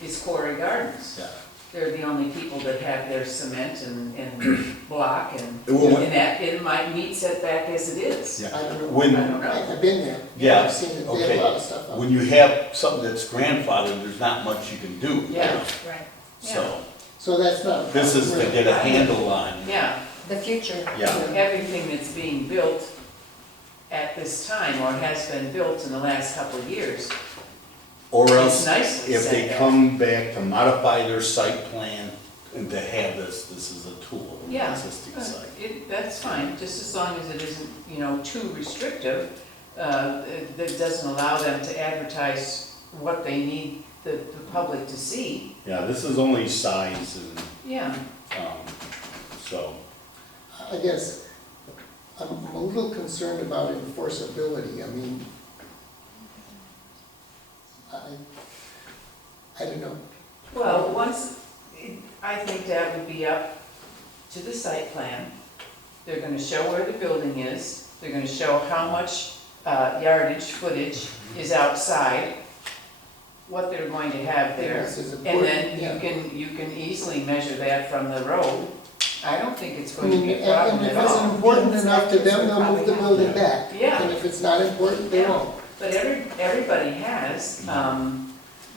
is Quarry Gardens. yeah. They're the only people that have their cement and block and Well, that, it might meet setback as it is. Yeah. I don't know. When- I don't know. I've been there. Yeah, I've seen it, they okay. have a lot of stuff up. When you have something that's grandfathered, there's not much you can do. Yeah. Right. So, So that's not a problem. this is to really. get a handle on, Yeah, The future. yeah. everything that's being built at this time or has been built in the last couple of years, Or it's else, nicely if they set back. come back to modify their site plan and to have this is a tool in the Yeah. existing site. That's fine, just as long as it isn't, you know, too restrictive, that doesn't allow them to advertise what they need the public to see. Yeah, this is only size and, Yeah, so, I guess I'm a little concerned about enforceability. I mean, I don't know. well, I think that would be up to the site plan. They're gonna show where the building is, they're gonna show how much yardage, footage is outside, what they're going to have there. This is And important, then yeah. you can easily measure that from the road. I don't think it's I going to mean, be a problem and if at it's all. important enough to them, they'll move the building back. Yeah. And if it's not important, they Yeah. won't. But everybody has,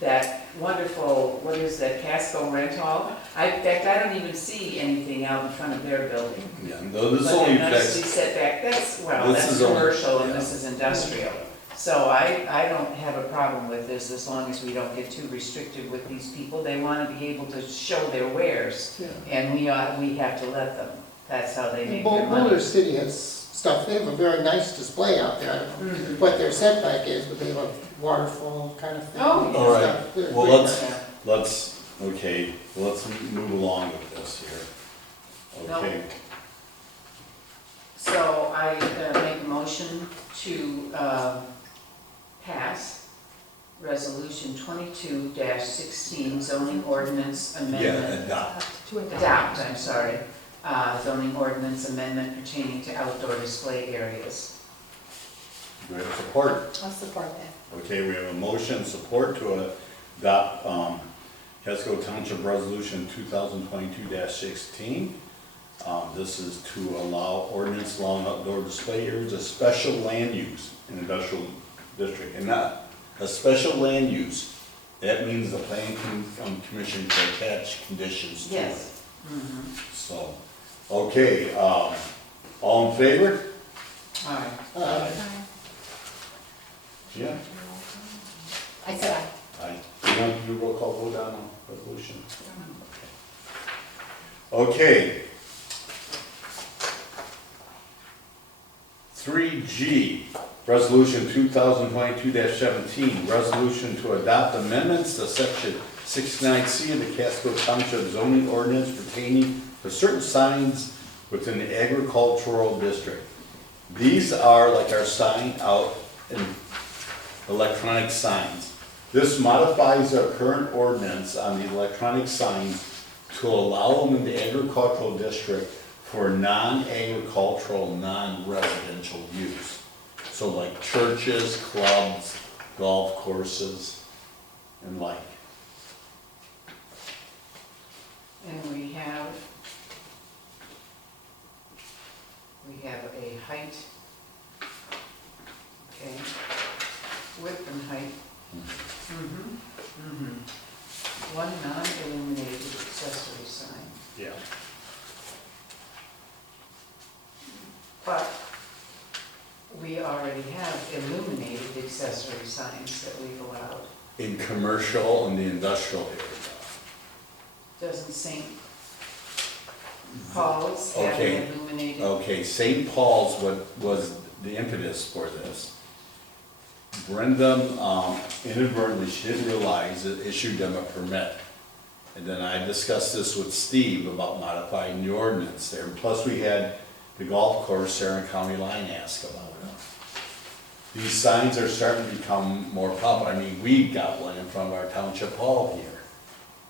that wonderful, what is that, Casco rental? In fact, I don't even see anything out in front of their building. yeah, though this But only they're nicely affects, set back, that's This is only- commercial and yeah. this is industrial. So I don't have a problem with this as long as we don't get too restrictive with these people. They wanna be able to show their wares Yeah. and we have to let them. That's how they make their Boulder money. City has stuff, they have a very nice display out there. I don't know Mhm. what their setback is, but they have a waterfall kind of thing. Oh, yeah. All right. Stuff. They're Well, great. let's- Yeah. let's move along with this here. No. Okay, So I make a motion to pass Resolution 22-16 zoning ordinance yeah, amendment. adopt. To Adopt, I'm sorry, zoning ordinance amendment pertaining to outdoor display areas. Do we have support? I'll support that. Okay, we have a motion support to adopt Casco Township Resolution 2022-16. This is to allow ordinance allowing outdoor display areas a special land use in industrial district, and not a special land use. That means the planning commission can attach conditions to it. Yes. Mhm. So, okay, all in favor? All right. Yeah. I said aye. Aye. You want to do roll call vote on the resolution? Okay. 3G, Resolution 2022-17, resolution to adopt amendments to Section 69C of the Casco Township zoning ordinance pertaining to certain signs within the agricultural district. These are like our sign out in electronic signs. This modifies our current ordinance on the electronic signs to allow them in the agricultural district for non-agricultural, non-residential use. So like churches, clubs, golf courses, and like. And we have a height, okay, width and height. One non-illuminated accessory sign. Yeah. But we already have illuminated accessory signs that we've allowed. In commercial and the industrial area. Doesn't St. Paul's have Okay. illuminated? Okay, St. Paul's was the impetus for this. Brenda inadvertently, she didn't realize it issued them a permit. And then I discussed this with Steve about modifying the ordinance there. And plus we had the golf course there in County Line ask about it. These signs are starting to become more popular. I mean, we got one in front of our township hall here.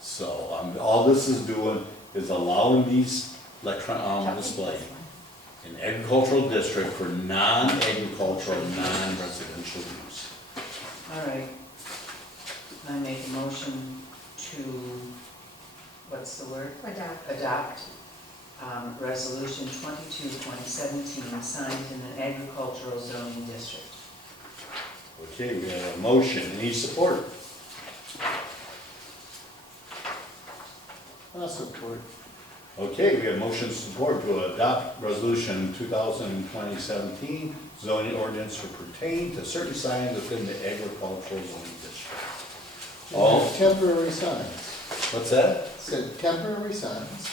So all this is doing is allowing these display in agricultural district for non-agricultural, non-residential use. All right. I make a motion to, what's the word? Adopt resolution 22-2017, signed in an agricultural zoning district. Okay, we have a motion. Any support? I'll support. Okay, we have motion support to adopt resolution 2020-17, zoning ordinance for pertain to certain signs within the agricultural zoning district. All, Temporary signs. what's that? Said temporary signs.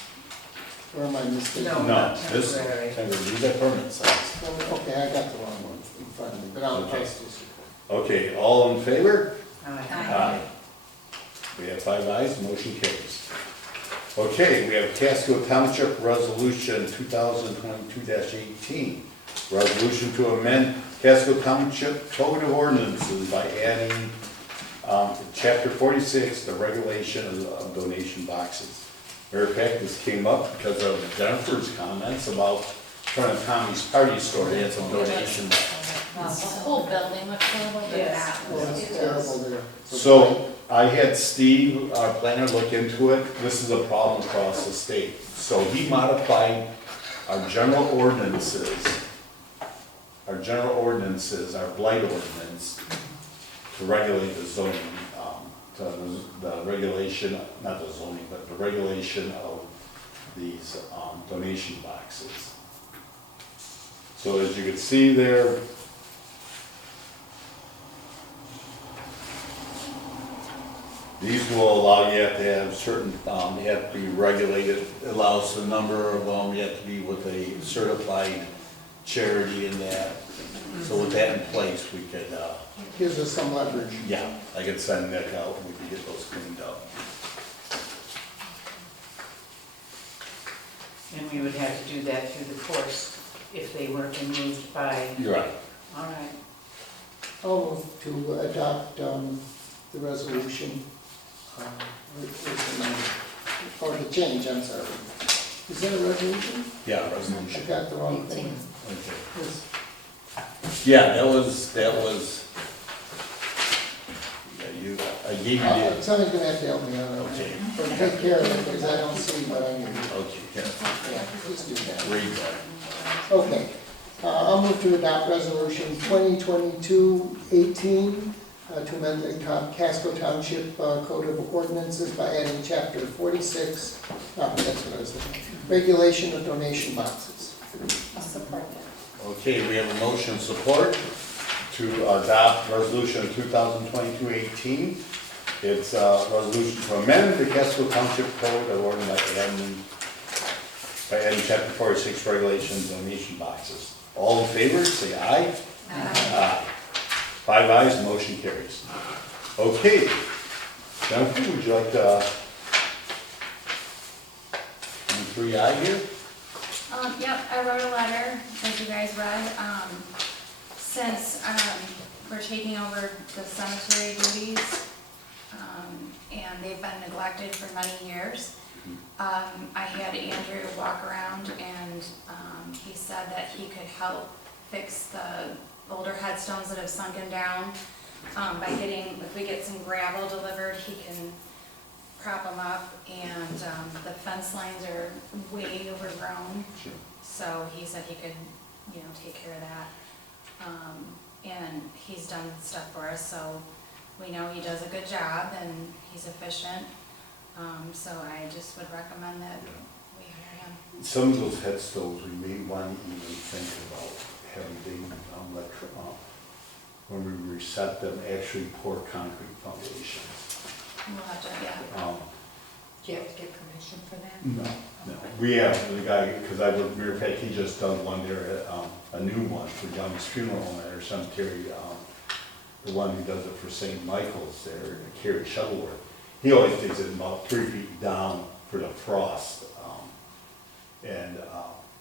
Or am I mistaken? No. No, not this, temporary. these are permanent signs. Okay, I got the wrong one in front of me, but I'll Okay. post this. Okay, all in favor? Aye. We have 5 ayes, motion carries. Okay, we have Casco Township Resolution 2022-18. Resolution to amend Casco Township Code of Ordinances by adding Chapter 46, the regulation of donation boxes. Matter of fact, this came up because of Jennifer's comments about trying to Tommy's Party Store, they had some donation boxes. Well, the whole building looks horrible, but Yes. that Well, was. it's terrible there. So I had Steve, our planner, look into it. This is a problem across the state. So he modified our general ordinances, our blight ordinance, to regulate the zoning, the regulation, not the zoning, but the regulation of these donation boxes. So as you can see there, these will allow, you have to have certain, you have to be regulated, allows the number of them, you have to be with a certified charity and that. So with that in place, we could, Gives us some leverage. yeah, I could send Nick out, and we could get those cleaned up. And we would have to do that through the courts if they weren't removed by, You're right. all right. I'll move to adopt the resolution, or the change, I'm sorry. Is that a resolution? Yeah, I resolution. got the wrong thing. Okay. Yes. Yeah, that was, yeah, I gave you the, Somebody's gonna have to help me on that. okay, Or take care of it, because I don't see what I need. okay, here, Yeah, please do that. read that. Okay, I'll move to adopt resolution 2022-18 to amend the Casco Township Code of Ordinances by adding chapter 46, that's what I was thinking, regulation of donation boxes. I'll support that. Okay, we have a motion and support to adopt resolution 2022-18. It's a resolution to amend the Casco Township Code of Ordinances by adding chapter 46 regulations donation boxes. All in favor, say aye. Aye. 5 ayes, motion carries. Okay, Jennifer, would you like to, 3I here? Yep, I wrote a letter, as you guys read, since, we're taking over the cemetery duties, and they've been neglected for many years. I had Andrew walk around and, he said that he could help fix the older headstones that have sunken down, by getting, if we get some gravel delivered, he can prop them up, and, the fence lines are way overgrown. Sure. So he said he could, take care of that. And he's done stuff for us, so we know he does a good job and he's efficient. So I just would recommend that we hire him. Some of those headstones, we may want to even think about having them, when we reset them, actually pour concrete foundations. We'll have to, yeah. Do you have to get permission for that? No. We have, the guy, because I would, matter of fact, he just done one there, a new one for Young's Funeral Home at our cemetery. The one who does it for St. Michael's there, Kerry Shuttleworth. He always digs it about 3 feet down for the frost.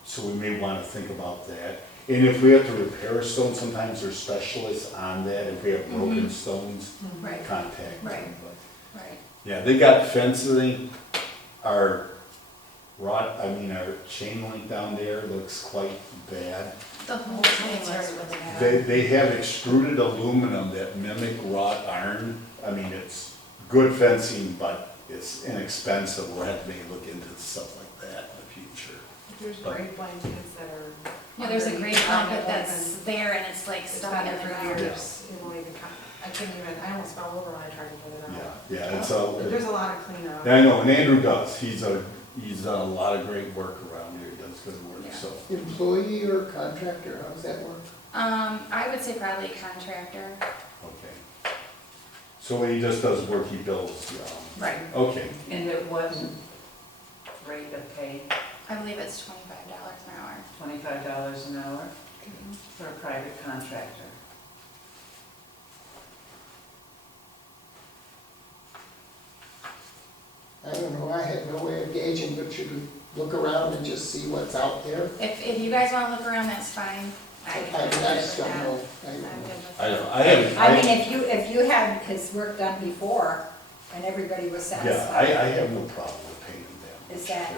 So we may want to think about that. And if we have to repair a stone, sometimes there's specialists on that. If we have broken stones, Right, contact them. Right. But, right. yeah, they got fencing, our chain link down there looks quite bad. The whole thing looks really bad. They have extruded aluminum that mimic wrought iron. I mean, it's good fencing, but it's inexpensive. We'll have to maybe look into stuff like that in the future. There's grade blankets that are. Yeah, there's a great underneath blanket that that's open. there and it's like It's stuck been in there the for ground. years. It won't even I couldn't even, I almost fell over when I tried to get it out. Yeah, it's There's a lot of cleanup. I know, and Andrew does. He's done a lot of great work around here. He does good work, Yeah. so. Employee or contractor, how does that work? I would say probably contractor. Okay. So when he just does work, he bills, Right. okay. And it wasn't rate of pay, I believe it's $25 an hour. $25 an hour for a private contractor. I don't know, I had no way of gauging, but should we look around and just see what's out there? If you guys wanna look around, that's fine. I just don't know. I'm good with I that. don't, I haven't. I mean, if you had his work done before and everybody was Yeah, satisfied. I have no problem with paying them. Is that-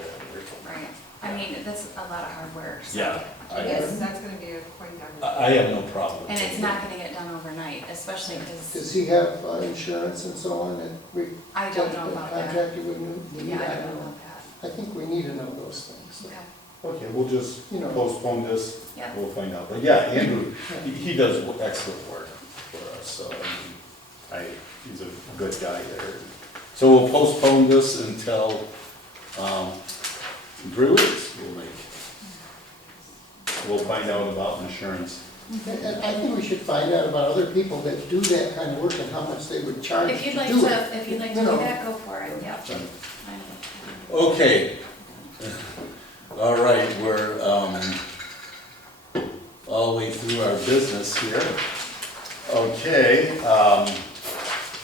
Right. I mean, that's a lot of hard work, so. Yeah, That's gonna be quite a. I have no problem with And paying it's not gonna get done overnight, especially because Does he have insurance and so on that we? I don't know about that. Contractor would need? Yeah, I don't know about that. I think we need to know those things. Okay, Okay, we'll just You know. postpone this, yeah. we'll find out. But yeah, Andrew, he does excellent work for us, so he's a good guy there. So we'll postpone this until, 3 weeks, we'll find out about insurance. And I think we should find out about other people that do that kind of work and how much they would charge If to you'd like do it. to, if you'd like to You do know. that, go for it, yep. Okay. All right, we're, all the way through our business here. Okay,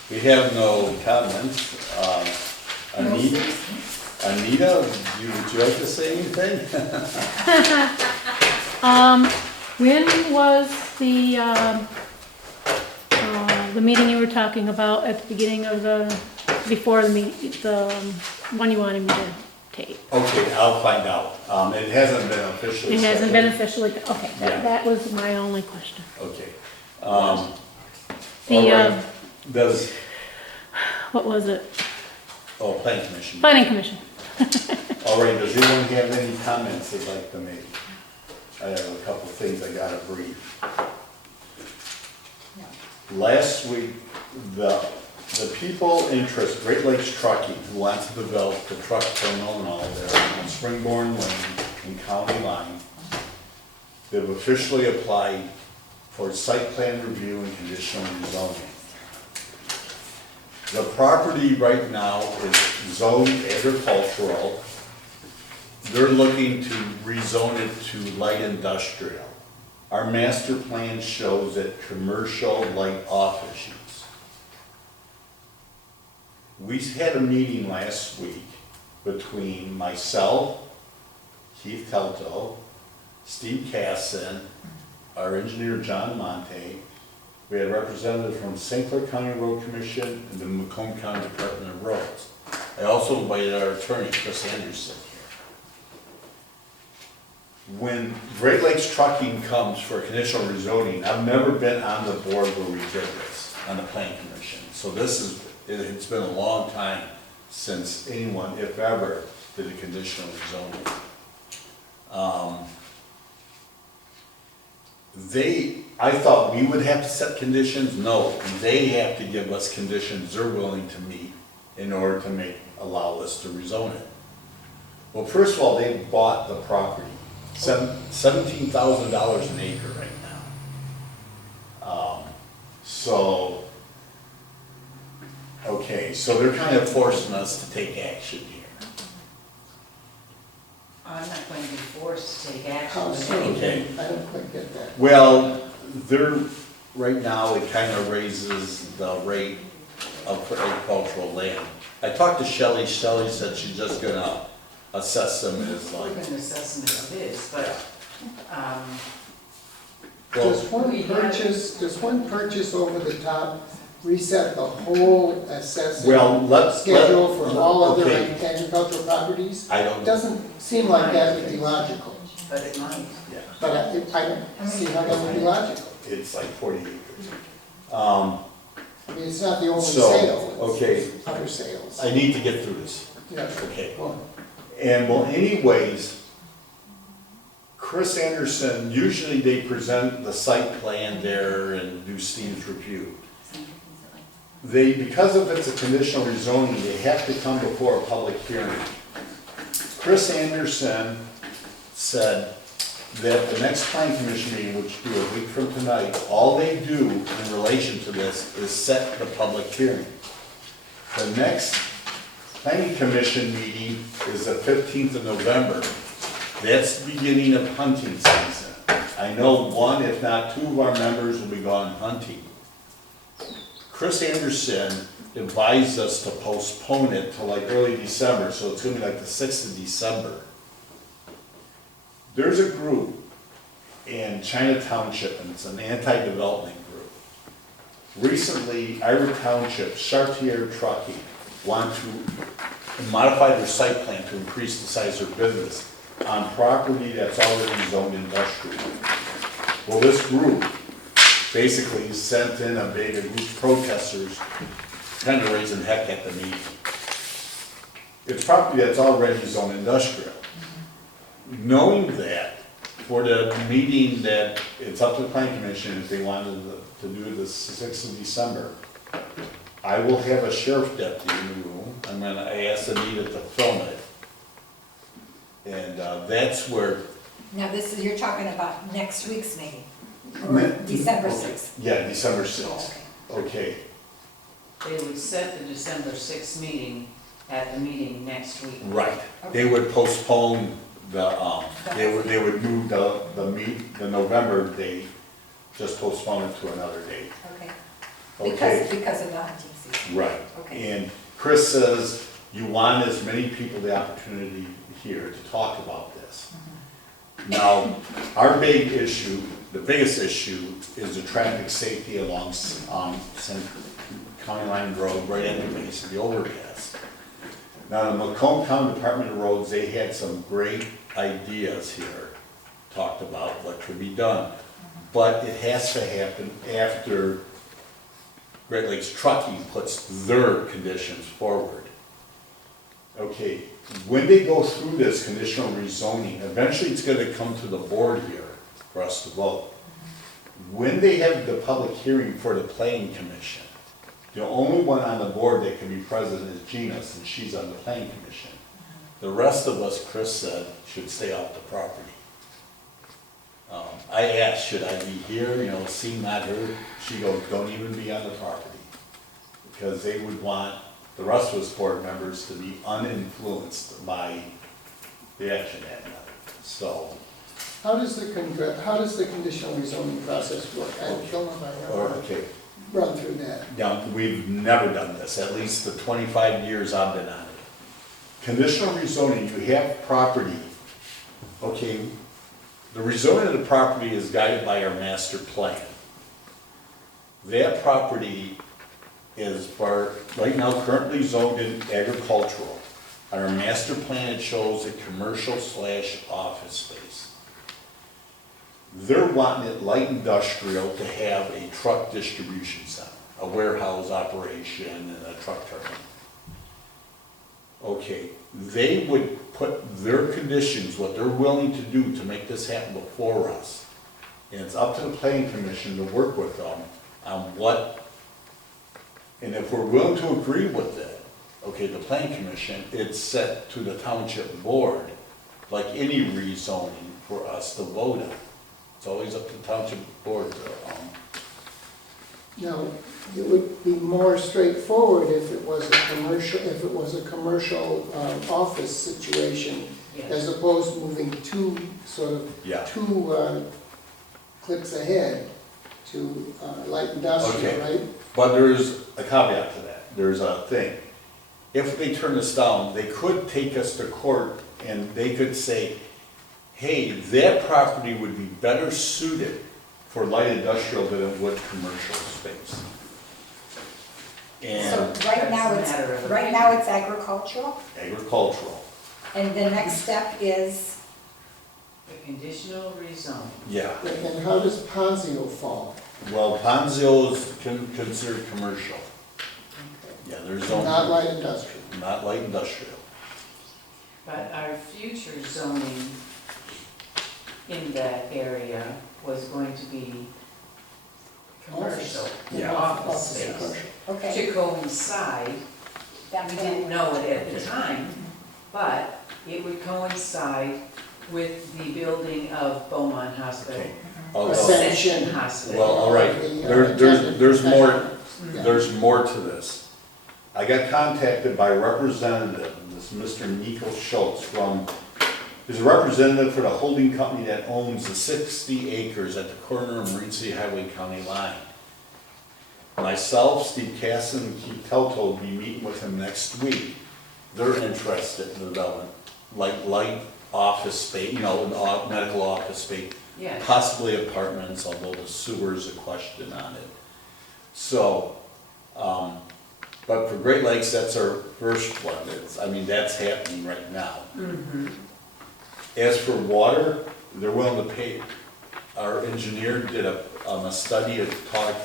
we have no comments. Anita, would you like to say anything? When was the meeting you were talking about at the beginning of before the meeting, the one you wanted me to tape. Okay, I'll find out. It hasn't been officially. It hasn't been scheduled. officially, okay, Yeah. that was my only question. Okay. The, All right. Does, what was it? Planning Commission. Planning Commission. All right, does anyone have any comments they'd like to make? I have a couple of things I gotta brief. Last week, the people interest, Great Lakes Trucking, who wants to develop the truck terminal there on Springborn Lane and County Line, they've officially applied for site plan review and conditional rezoning. The property right now is zoned agricultural. They're looking to rezone it to light industrial. Our master plan shows it commercial light office use. We had a meeting last week between myself, Keith Telto, Steve Casson, our engineer John Monte. We had representatives from St. Clair County Road Commission and the Macomb County Department of Roads. I also invited our attorney, Chris Anderson, here. When Great Lakes Trucking comes for conditional rezoning, I've never been on the board where we did this, on the planning commission. So this is, it's been a long time since anyone, if ever, did a conditional rezoning. I thought we would have to set conditions. No, they have to give us conditions they're willing to meet in order to allow us to rezone it. Well, first of all, they bought the property, $17,000 an acre right now. So they're kind of forcing us to take action here. I'm not going to be forced to take action. How so? Okay. I don't quite get that. Well, right now, it kind of raises the rate of agricultural land. I talked to Shelley said she's just gonna assess them as We're like, going to assess them as it is, but, Does well, one purchase over the top reset the whole assessment let's. schedule for all other okay. agricultural properties? I don't, Doesn't seem like that would be logical, but it might. yeah, but I don't see how that would be logical. it's like 40 acres. I mean, it's not the only So, sale, okay, it's other sales. I need to get through this. Yeah. Okay. Go on. And well, anyways, Chris Anderson, usually they present the site plan there and do Steve's review. Because if it's a conditional rezoning, they have to come before a public hearing. Chris Anderson said that the next planning commission meeting, which will be a week from tonight, all they do in relation to this is set the public hearing. The next planning commission meeting is the 15th of November. That's the beginning of hunting season. I know one, if not two of our members will be gone hunting. Chris Anderson advised us to postpone it till like early December, so it's gonna be like the 6th of December. There's a group in China Township, and it's an anti-development group. Recently, Ira Township, Chartier Trucking, want to modify their site plan to increase the size of their business on property that's already zoned industrial. Well, this group basically sent in a group of protesters, kind of raising heck at the meeting. It's property that's already zoned industrial. Knowing that, for the meeting that it's up to the planning commission if they wanted to do the 6th of December, I will have a sheriff deputy in the room. I'm gonna ask Anita to film it. And that's where. Now, you're talking about next week's meeting, or December 6th. Yeah, December 6th. Okay. They would set the December 6th meeting at the meeting next week. Right. They would postpone they would move the November date, just postpone it to another date. Okay. Okay. Because of the hunting season. Right. Okay. And Chris says you want as many people the opportunity here to talk about this. Now, our big issue, the biggest issue, is the traffic safety along County Line Road, right at the base of the overpass. Now, the Macomb County Department of Roads, they had some great ideas here, talked about what could be done. But it has to happen after Great Lakes Trucking puts their conditions forward. Okay, when they go through this conditional rezoning, eventually it's gonna come to the board here for us to vote. When they have the public hearing for the planning commission, the only one on the board that can be present is Gina, since she's on the planning commission. The rest of us, Chris said, should stay off the property. I asked, should I be here, seen, not heard? She goes, don't even be on the property. Because they would want the rest of us board members to be uninfluenced by the action that night. So, How does the conditional rezoning process work? I don't know if I ever okay, run through that. now, we've never done this, at least the 25 years I've been on it. Conditional rezoning, you have property, okay, the rezoning of the property is guided by our master plan. That property is right now currently zoned in agricultural. On our master plan, it shows a commercial/office space. They're wanting it light industrial to have a truck distribution center, a warehouse operation and a truck terminal. Okay, they would put their conditions, what they're willing to do to make this happen before us. And it's up to the planning commission to work with them on what, and if we're willing to agree with it, okay, the planning commission, it's set to the township board, like any rezoning for us to vote on. It's always up to the township board to, Now, it would be more straightforward if it was a commercial office situation, Yes. as opposed to moving two Yeah. clicks ahead to light industrial, Okay. right? but there's a caveat to that, there's a thing. If they turn this down, they could take us to court and they could say, hey, that property would be better suited for light industrial than it would commercial space. So And right now That's a matter of it's agricultural, agricultural, and the next step is, The conditional rezoning. yeah. And how does Ponzio fall? Well, Ponzio is considered commercial. Yeah, there's only. Not light industrial. Not light industrial. But our future zoning in that area was going to be commercial, Yeah. office space. commercial. okay, To coincide, that we we didn't don't, know it at the time, but it would coincide with the building of Beaumont Hospital. Okay. Although, Ascension. Hospital. well, all right, there's more to this. I got contacted by a representative, this Mr. Nico Schultz is a representative for the holding company that owns the 60 acres at the corner of Marine City Highway County line. Myself, Steve Casson, and Keith Telto will be meeting with him next week. They're interested in development, like light office space, medical office space, Yes. possibly apartments, although the sewer's a question on it. So, but for Great Lakes, that's our first one. That's happening right now. As for water, they're willing to pay, our engineer did a study of talk,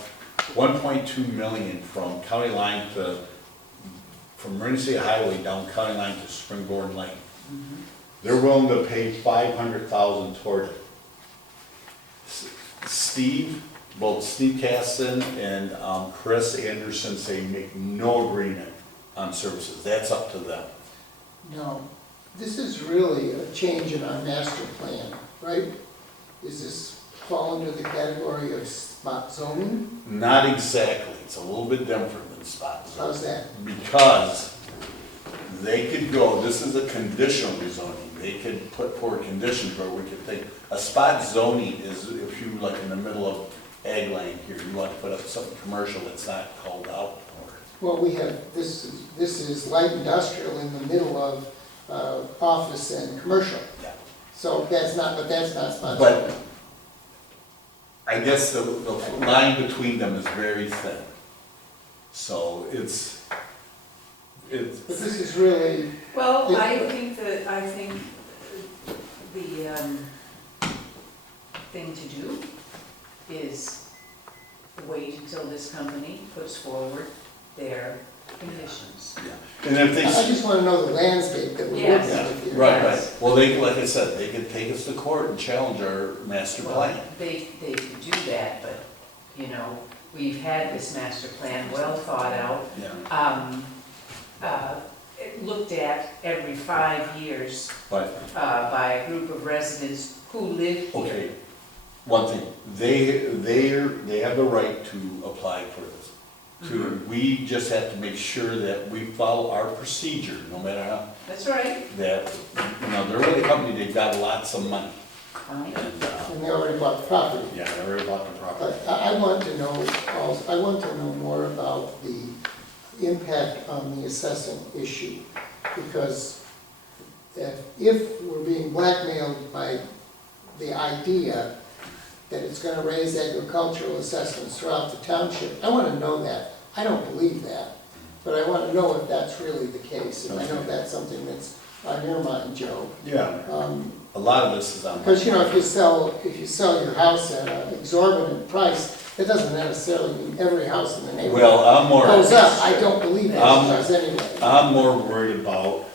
1.2 million from county line from Marine City Highway down county line to Springboard Lane. They're willing to pay 500,000 toward it. Both Steve Casson and Chris Anderson say make no agreement on services. That's up to them. No, this is really a change in our master plan, right? Does this fall under the category of spot zoning? Not exactly. It's a little bit different than spot zoning. How's that? Because they could go, this is a conditional rezoning. They could put forward conditions where we could think, a spot zoning is if you, like in the middle of ag land here, you want to put up something commercial that's not called out for. Well, we have, this is light industrial in the middle of office and commercial. Yeah. So that's not spot But zoning. I guess the line between them is very thin. So it's, it's, But this is really, Well, Yeah. I think the thing to do is wait until this company puts forward their conditions. and if they. I just wanna know the landscape that we're Yes. looking at here. Right. Well, they, like I said, they could take us to court and challenge our master Well, plan. they could do that, but, you know, we've had this master plan well thought out. Yeah. It looked at every 5 years But, by a group of residents who live here. okay, one thing, they have the right to apply for this. We just have to make sure that we follow our procedure, no matter how, That's right. that, you know, they're with a company, they've got lots of money. Fine. And, And they already bought the property. yeah, they already bought the property. But I want to know, I want to know more about the impact on the assessing issue. Because if we're being blackmailed by the idea that it's gonna raise agricultural assessments throughout the township, I wanna know that. I don't believe that, but I wanna know if that's really the case. And I know that's something that's on your mind, Joe. Yeah, a lot of this is on. Because, you know, if you sell your house at an exorbitant price, it doesn't necessarily mean every house in the neighborhood Well, I'm more. goes up. I don't believe that does anyway. I'm more worried about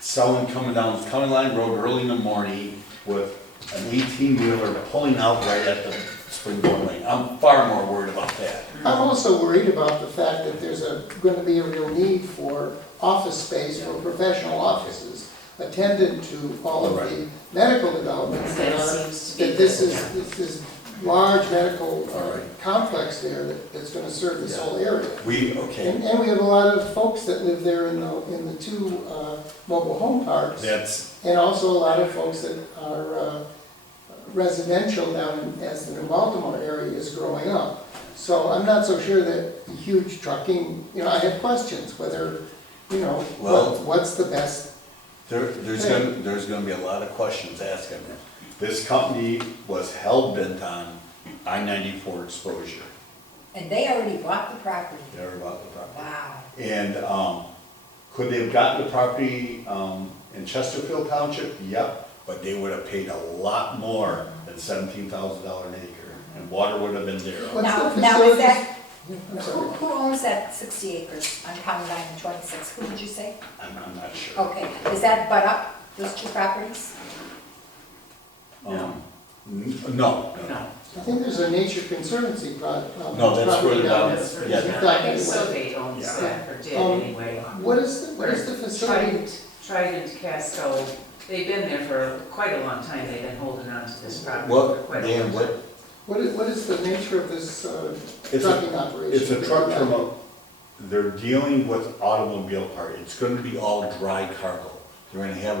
someone coming down County Line Road early in the morning with an 18-wheeler pulling out right at the Springboard Lane. I'm far more worried about that. I'm also worried about the fact that there's gonna be a real need for office space for professional offices attendant to all of the medical developments that That are, seems to be that this the- is large medical All right. complex there that's gonna serve this Yeah. whole area. Okay, And we have a lot of folks that live there in the two mobile home parks. that's, And also a lot of folks that are residential down as the New Baltimore area is growing up. So I'm not so sure that huge trucking, you know, I have questions whether, you know, Well- what's the best. there's gonna be a lot of questions asked on that. This company was hell-bent on I-94 exposure. And they already bought the property. They already bought the property. Wow. And could they have gotten the property in Chesterfield Township? Yep, but they would have paid a lot more than $17,000 an acre, and water would have been there. What's Now, the now is facilities? that, I'm who, sorry. who owns that 60 acres on County Line and 26? Who did you say? I'm not sure. Okay, is that butt up, those two properties? No. No. I think there's a Nature Conservancy project. No, that's further down. That's for Yeah. the- I think Sylvate owns Yeah. that, or did anyway. What is the facility? Trident, Casco, they've been there for quite a long time, they've been holding on to this property for What, quite a Dan, long time. what, What is the nature of this It's a- trucking operation? it's a truck terminal. They're dealing with automobile part. It's gonna be all dry cargo. They're gonna have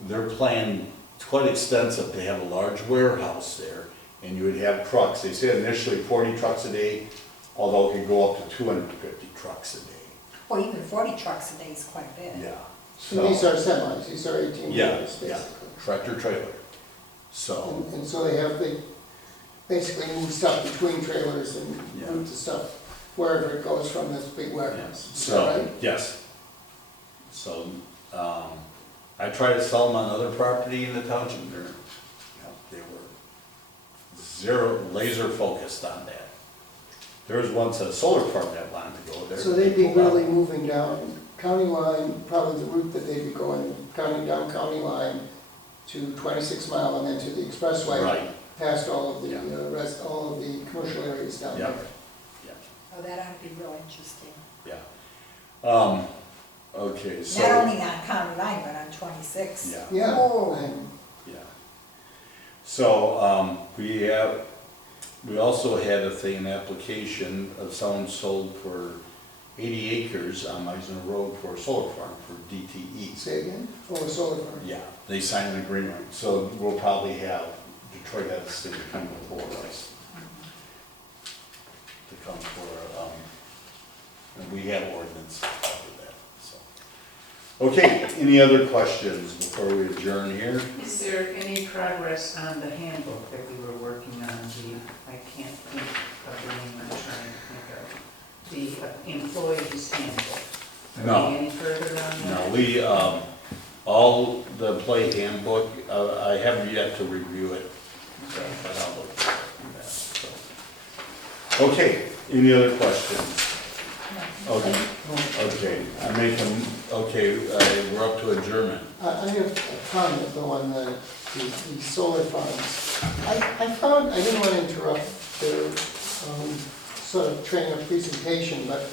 their plan, it's quite extensive. They have a large warehouse there, and you would have trucks. They said initially 40 trucks a day, although it could go up to 250 trucks a day. Well, even 40 trucks a day is quite a bit. Yeah. And these are semis, these are 18 Yeah, wheelers, yeah, basically. tractor trailer. So, And so they basically move stuff between trailers and Yeah. move the stuff wherever it goes from this big warehouse. Is that so, right? yes. So, I tried to sell them on other property in the township, they were laser focused on that. There was once a solar farm that wanted to go there. So they'd be pulled out. really moving down county line, probably the route that they'd be going, down county line to 26 Mile and then to the expressway. Right, Past all of the, Yeah. all of the commercial areas down yeah, there. Oh, that ought to be real interesting. yeah. Okay, so. Not only on County Line, but on 26. Yeah. Yeah, Oh. and Yeah. So, we also had an application of someone sold for 80 acres on Meisner Road for a solar farm for DTE. say again, oh, a solar farm. Yeah, they signed an agreement, so we'll probably have Detroit has to come before us. To come for, and we have ordinance after that, so. Okay, any other questions before we adjourn here? Is there any progress on the handbook that we were working on, I can't think of the name I'm trying to think of, the employee's handbook? No. Any further on No, that? we, all the play handbook, I haven't yet to review it, Okay. but I'll look at that, so. Okay, any other questions? Okay, okay, I make them, okay, we're up to adjournment. I have a comment though on the solar farms. I found, I didn't want to interrupt their sort of training or presentation, but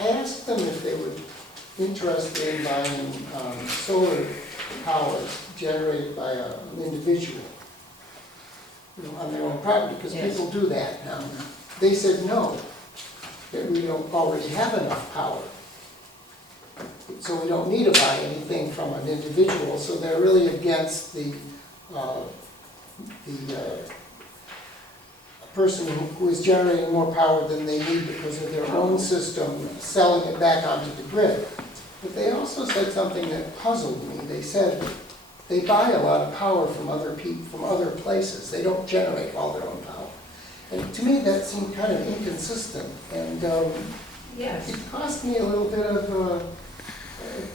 I asked them if they were interested in buying solar power generated by an individual, on their own property, because Yes. people do that now. They said no, that we don't already have enough power. So we don't need to buy anything from an individual, so they're really against the person who is generating more power than they need because of their own system, selling it back onto the grid. But they also said something that puzzled me. They said they buy a lot of power from other people, from other places. They don't generate all their own power. And to me, that seemed kind of inconsistent. And Yes. it caused me a little bit of,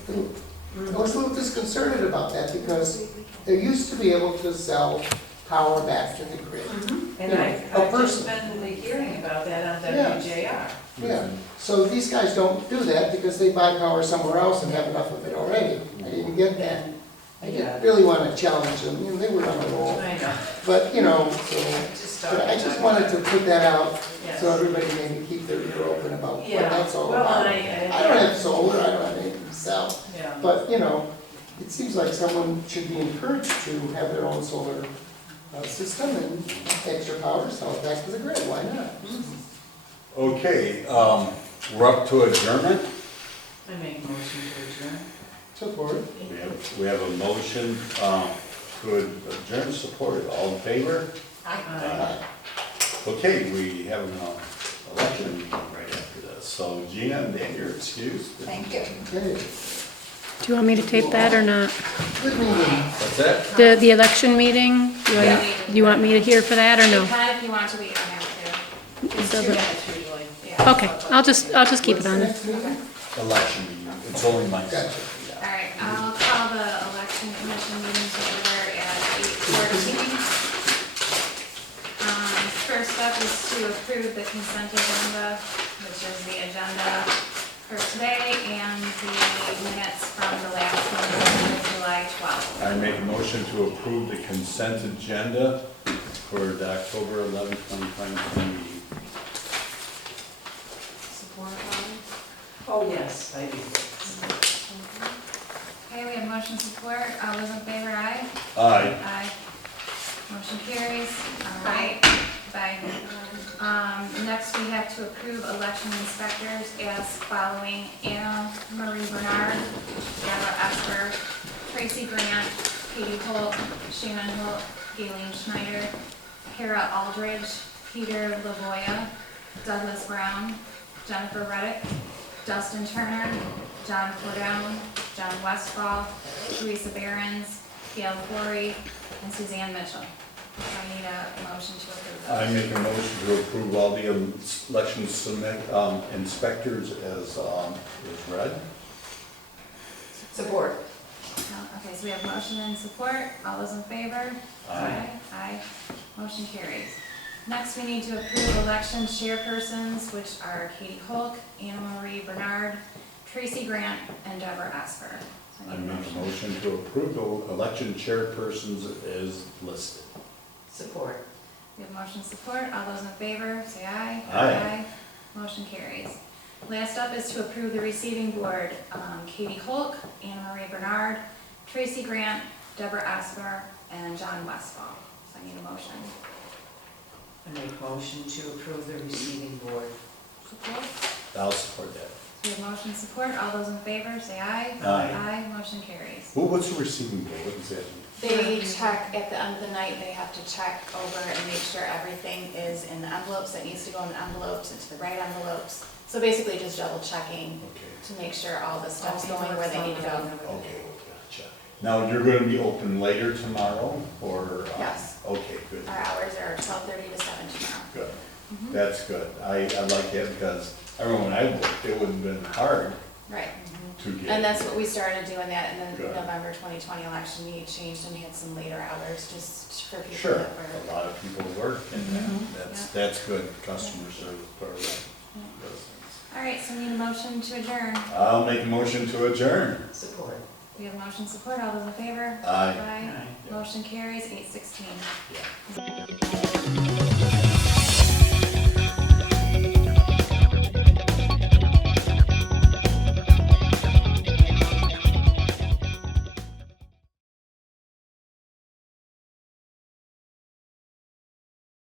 I was a little disconcerted about that because they used to be able to sell power back to the grid. And Yeah, I've a just person. been hearing about that on Yeah. WJR. Yeah, so these guys don't do that because they buy power somewhere else and have enough of it already. I didn't get that. I Yeah. didn't really want to challenge them, they were on a roll. I know. But, so, Just but I just talking wanted to put that out Yes. so everybody maybe keep their ear open about what Yeah. that's all Well, about. I don't have solar, I don't have anything to sell, Yeah. but, it seems like someone should be encouraged to have their own solar system and extra power, sell it back to the grid, why not? Okay, we're up to adjournment. I make a motion to adjourn. Support. We have a motion to adjourn, supported, all in favor? Aye. Okay, we have an election meeting right after this, so Gina and Dan, you're excused. Thank you. Okay, Do you want me to tape that or not? good meeting. What's that? The election meeting? Do you want me to hear for that or no? You can if you want to, but you don't have to. It's 2 doesn't- minutes usually. Yeah. Okay, I'll just keep it on there. What's the next meeting? Election meeting, it's only my. Gotcha. All right, I'll call the election commission meeting to order at 8:14. First up is to approve the consent agenda, which is the agenda for today and the minutes from the last meeting, July 12th. I make a motion to approve the consent agenda for the October 11th, 2020 meeting. Support, Robin? Oh, yes, I do. Okay, we have motion support. All those in favor, aye? Aye. Aye. Motion carries. All right. Bye. Next, we have to approve election inspectors as following: Anna Marie Bernard, Deborah Esper, Tracy Grant, Katie Holt, Shannon Holt, Galen Schneider, Kara Aldridge, Peter Lavoya, Douglas Brown, Jennifer Reddick, Dustin Turner, John Cordone, John Westfall, Teresa Behrens, Gail Corey, and Suzanne Mitchell. I need a motion to approve those. I make a motion to approve all the election inspectors as read. Support. Okay, so we have motion and support. All those in favor? Aye. Aye. Motion carries. Next, we need to approve election chairpersons, which are Katie Hulk, Anna Marie Bernard, Tracy Grant, and Deborah Esper. So I need a make a motion to approve the election chairpersons as listed. Support. We have motion support. All those in favor, say aye. Aye. Motion carries. Last up is to approve the receiving board. Katie Hulk, Anna Marie Bernard, Tracy Grant, Deborah Esper, and John Westfall. So I need a motion. I make a motion to approve the receiving board. Support. I'll support that. We have motion support. All those in favor, say aye. Aye. Aye. Motion carries. Well, what's the receiving board? What does that mean? They check, at the end of the night, they have to check over and make sure everything is in the envelopes that needs to go in the envelopes, into the right envelopes. So basically just double checking Okay, to make sure all the stuff's going where they need to go. okay, gotcha. Now, you're gonna be open later tomorrow, or? Yes. Okay, good, Our hours are 12:30 to 7 tomorrow. good. That's good. I like that because I remember when I worked, it would've been hard Right. to get. And that's what we started doing that in the Good. November 2020 election. We changed and had some later hours just for people Sure, that were. a lot of people work and that's good, customer service part of those things. All right, so we need a motion to adjourn. I'll make a motion to adjourn. Support. We have motion support. All those in favor? Aye. Aye. Motion carries 8:16. Yeah.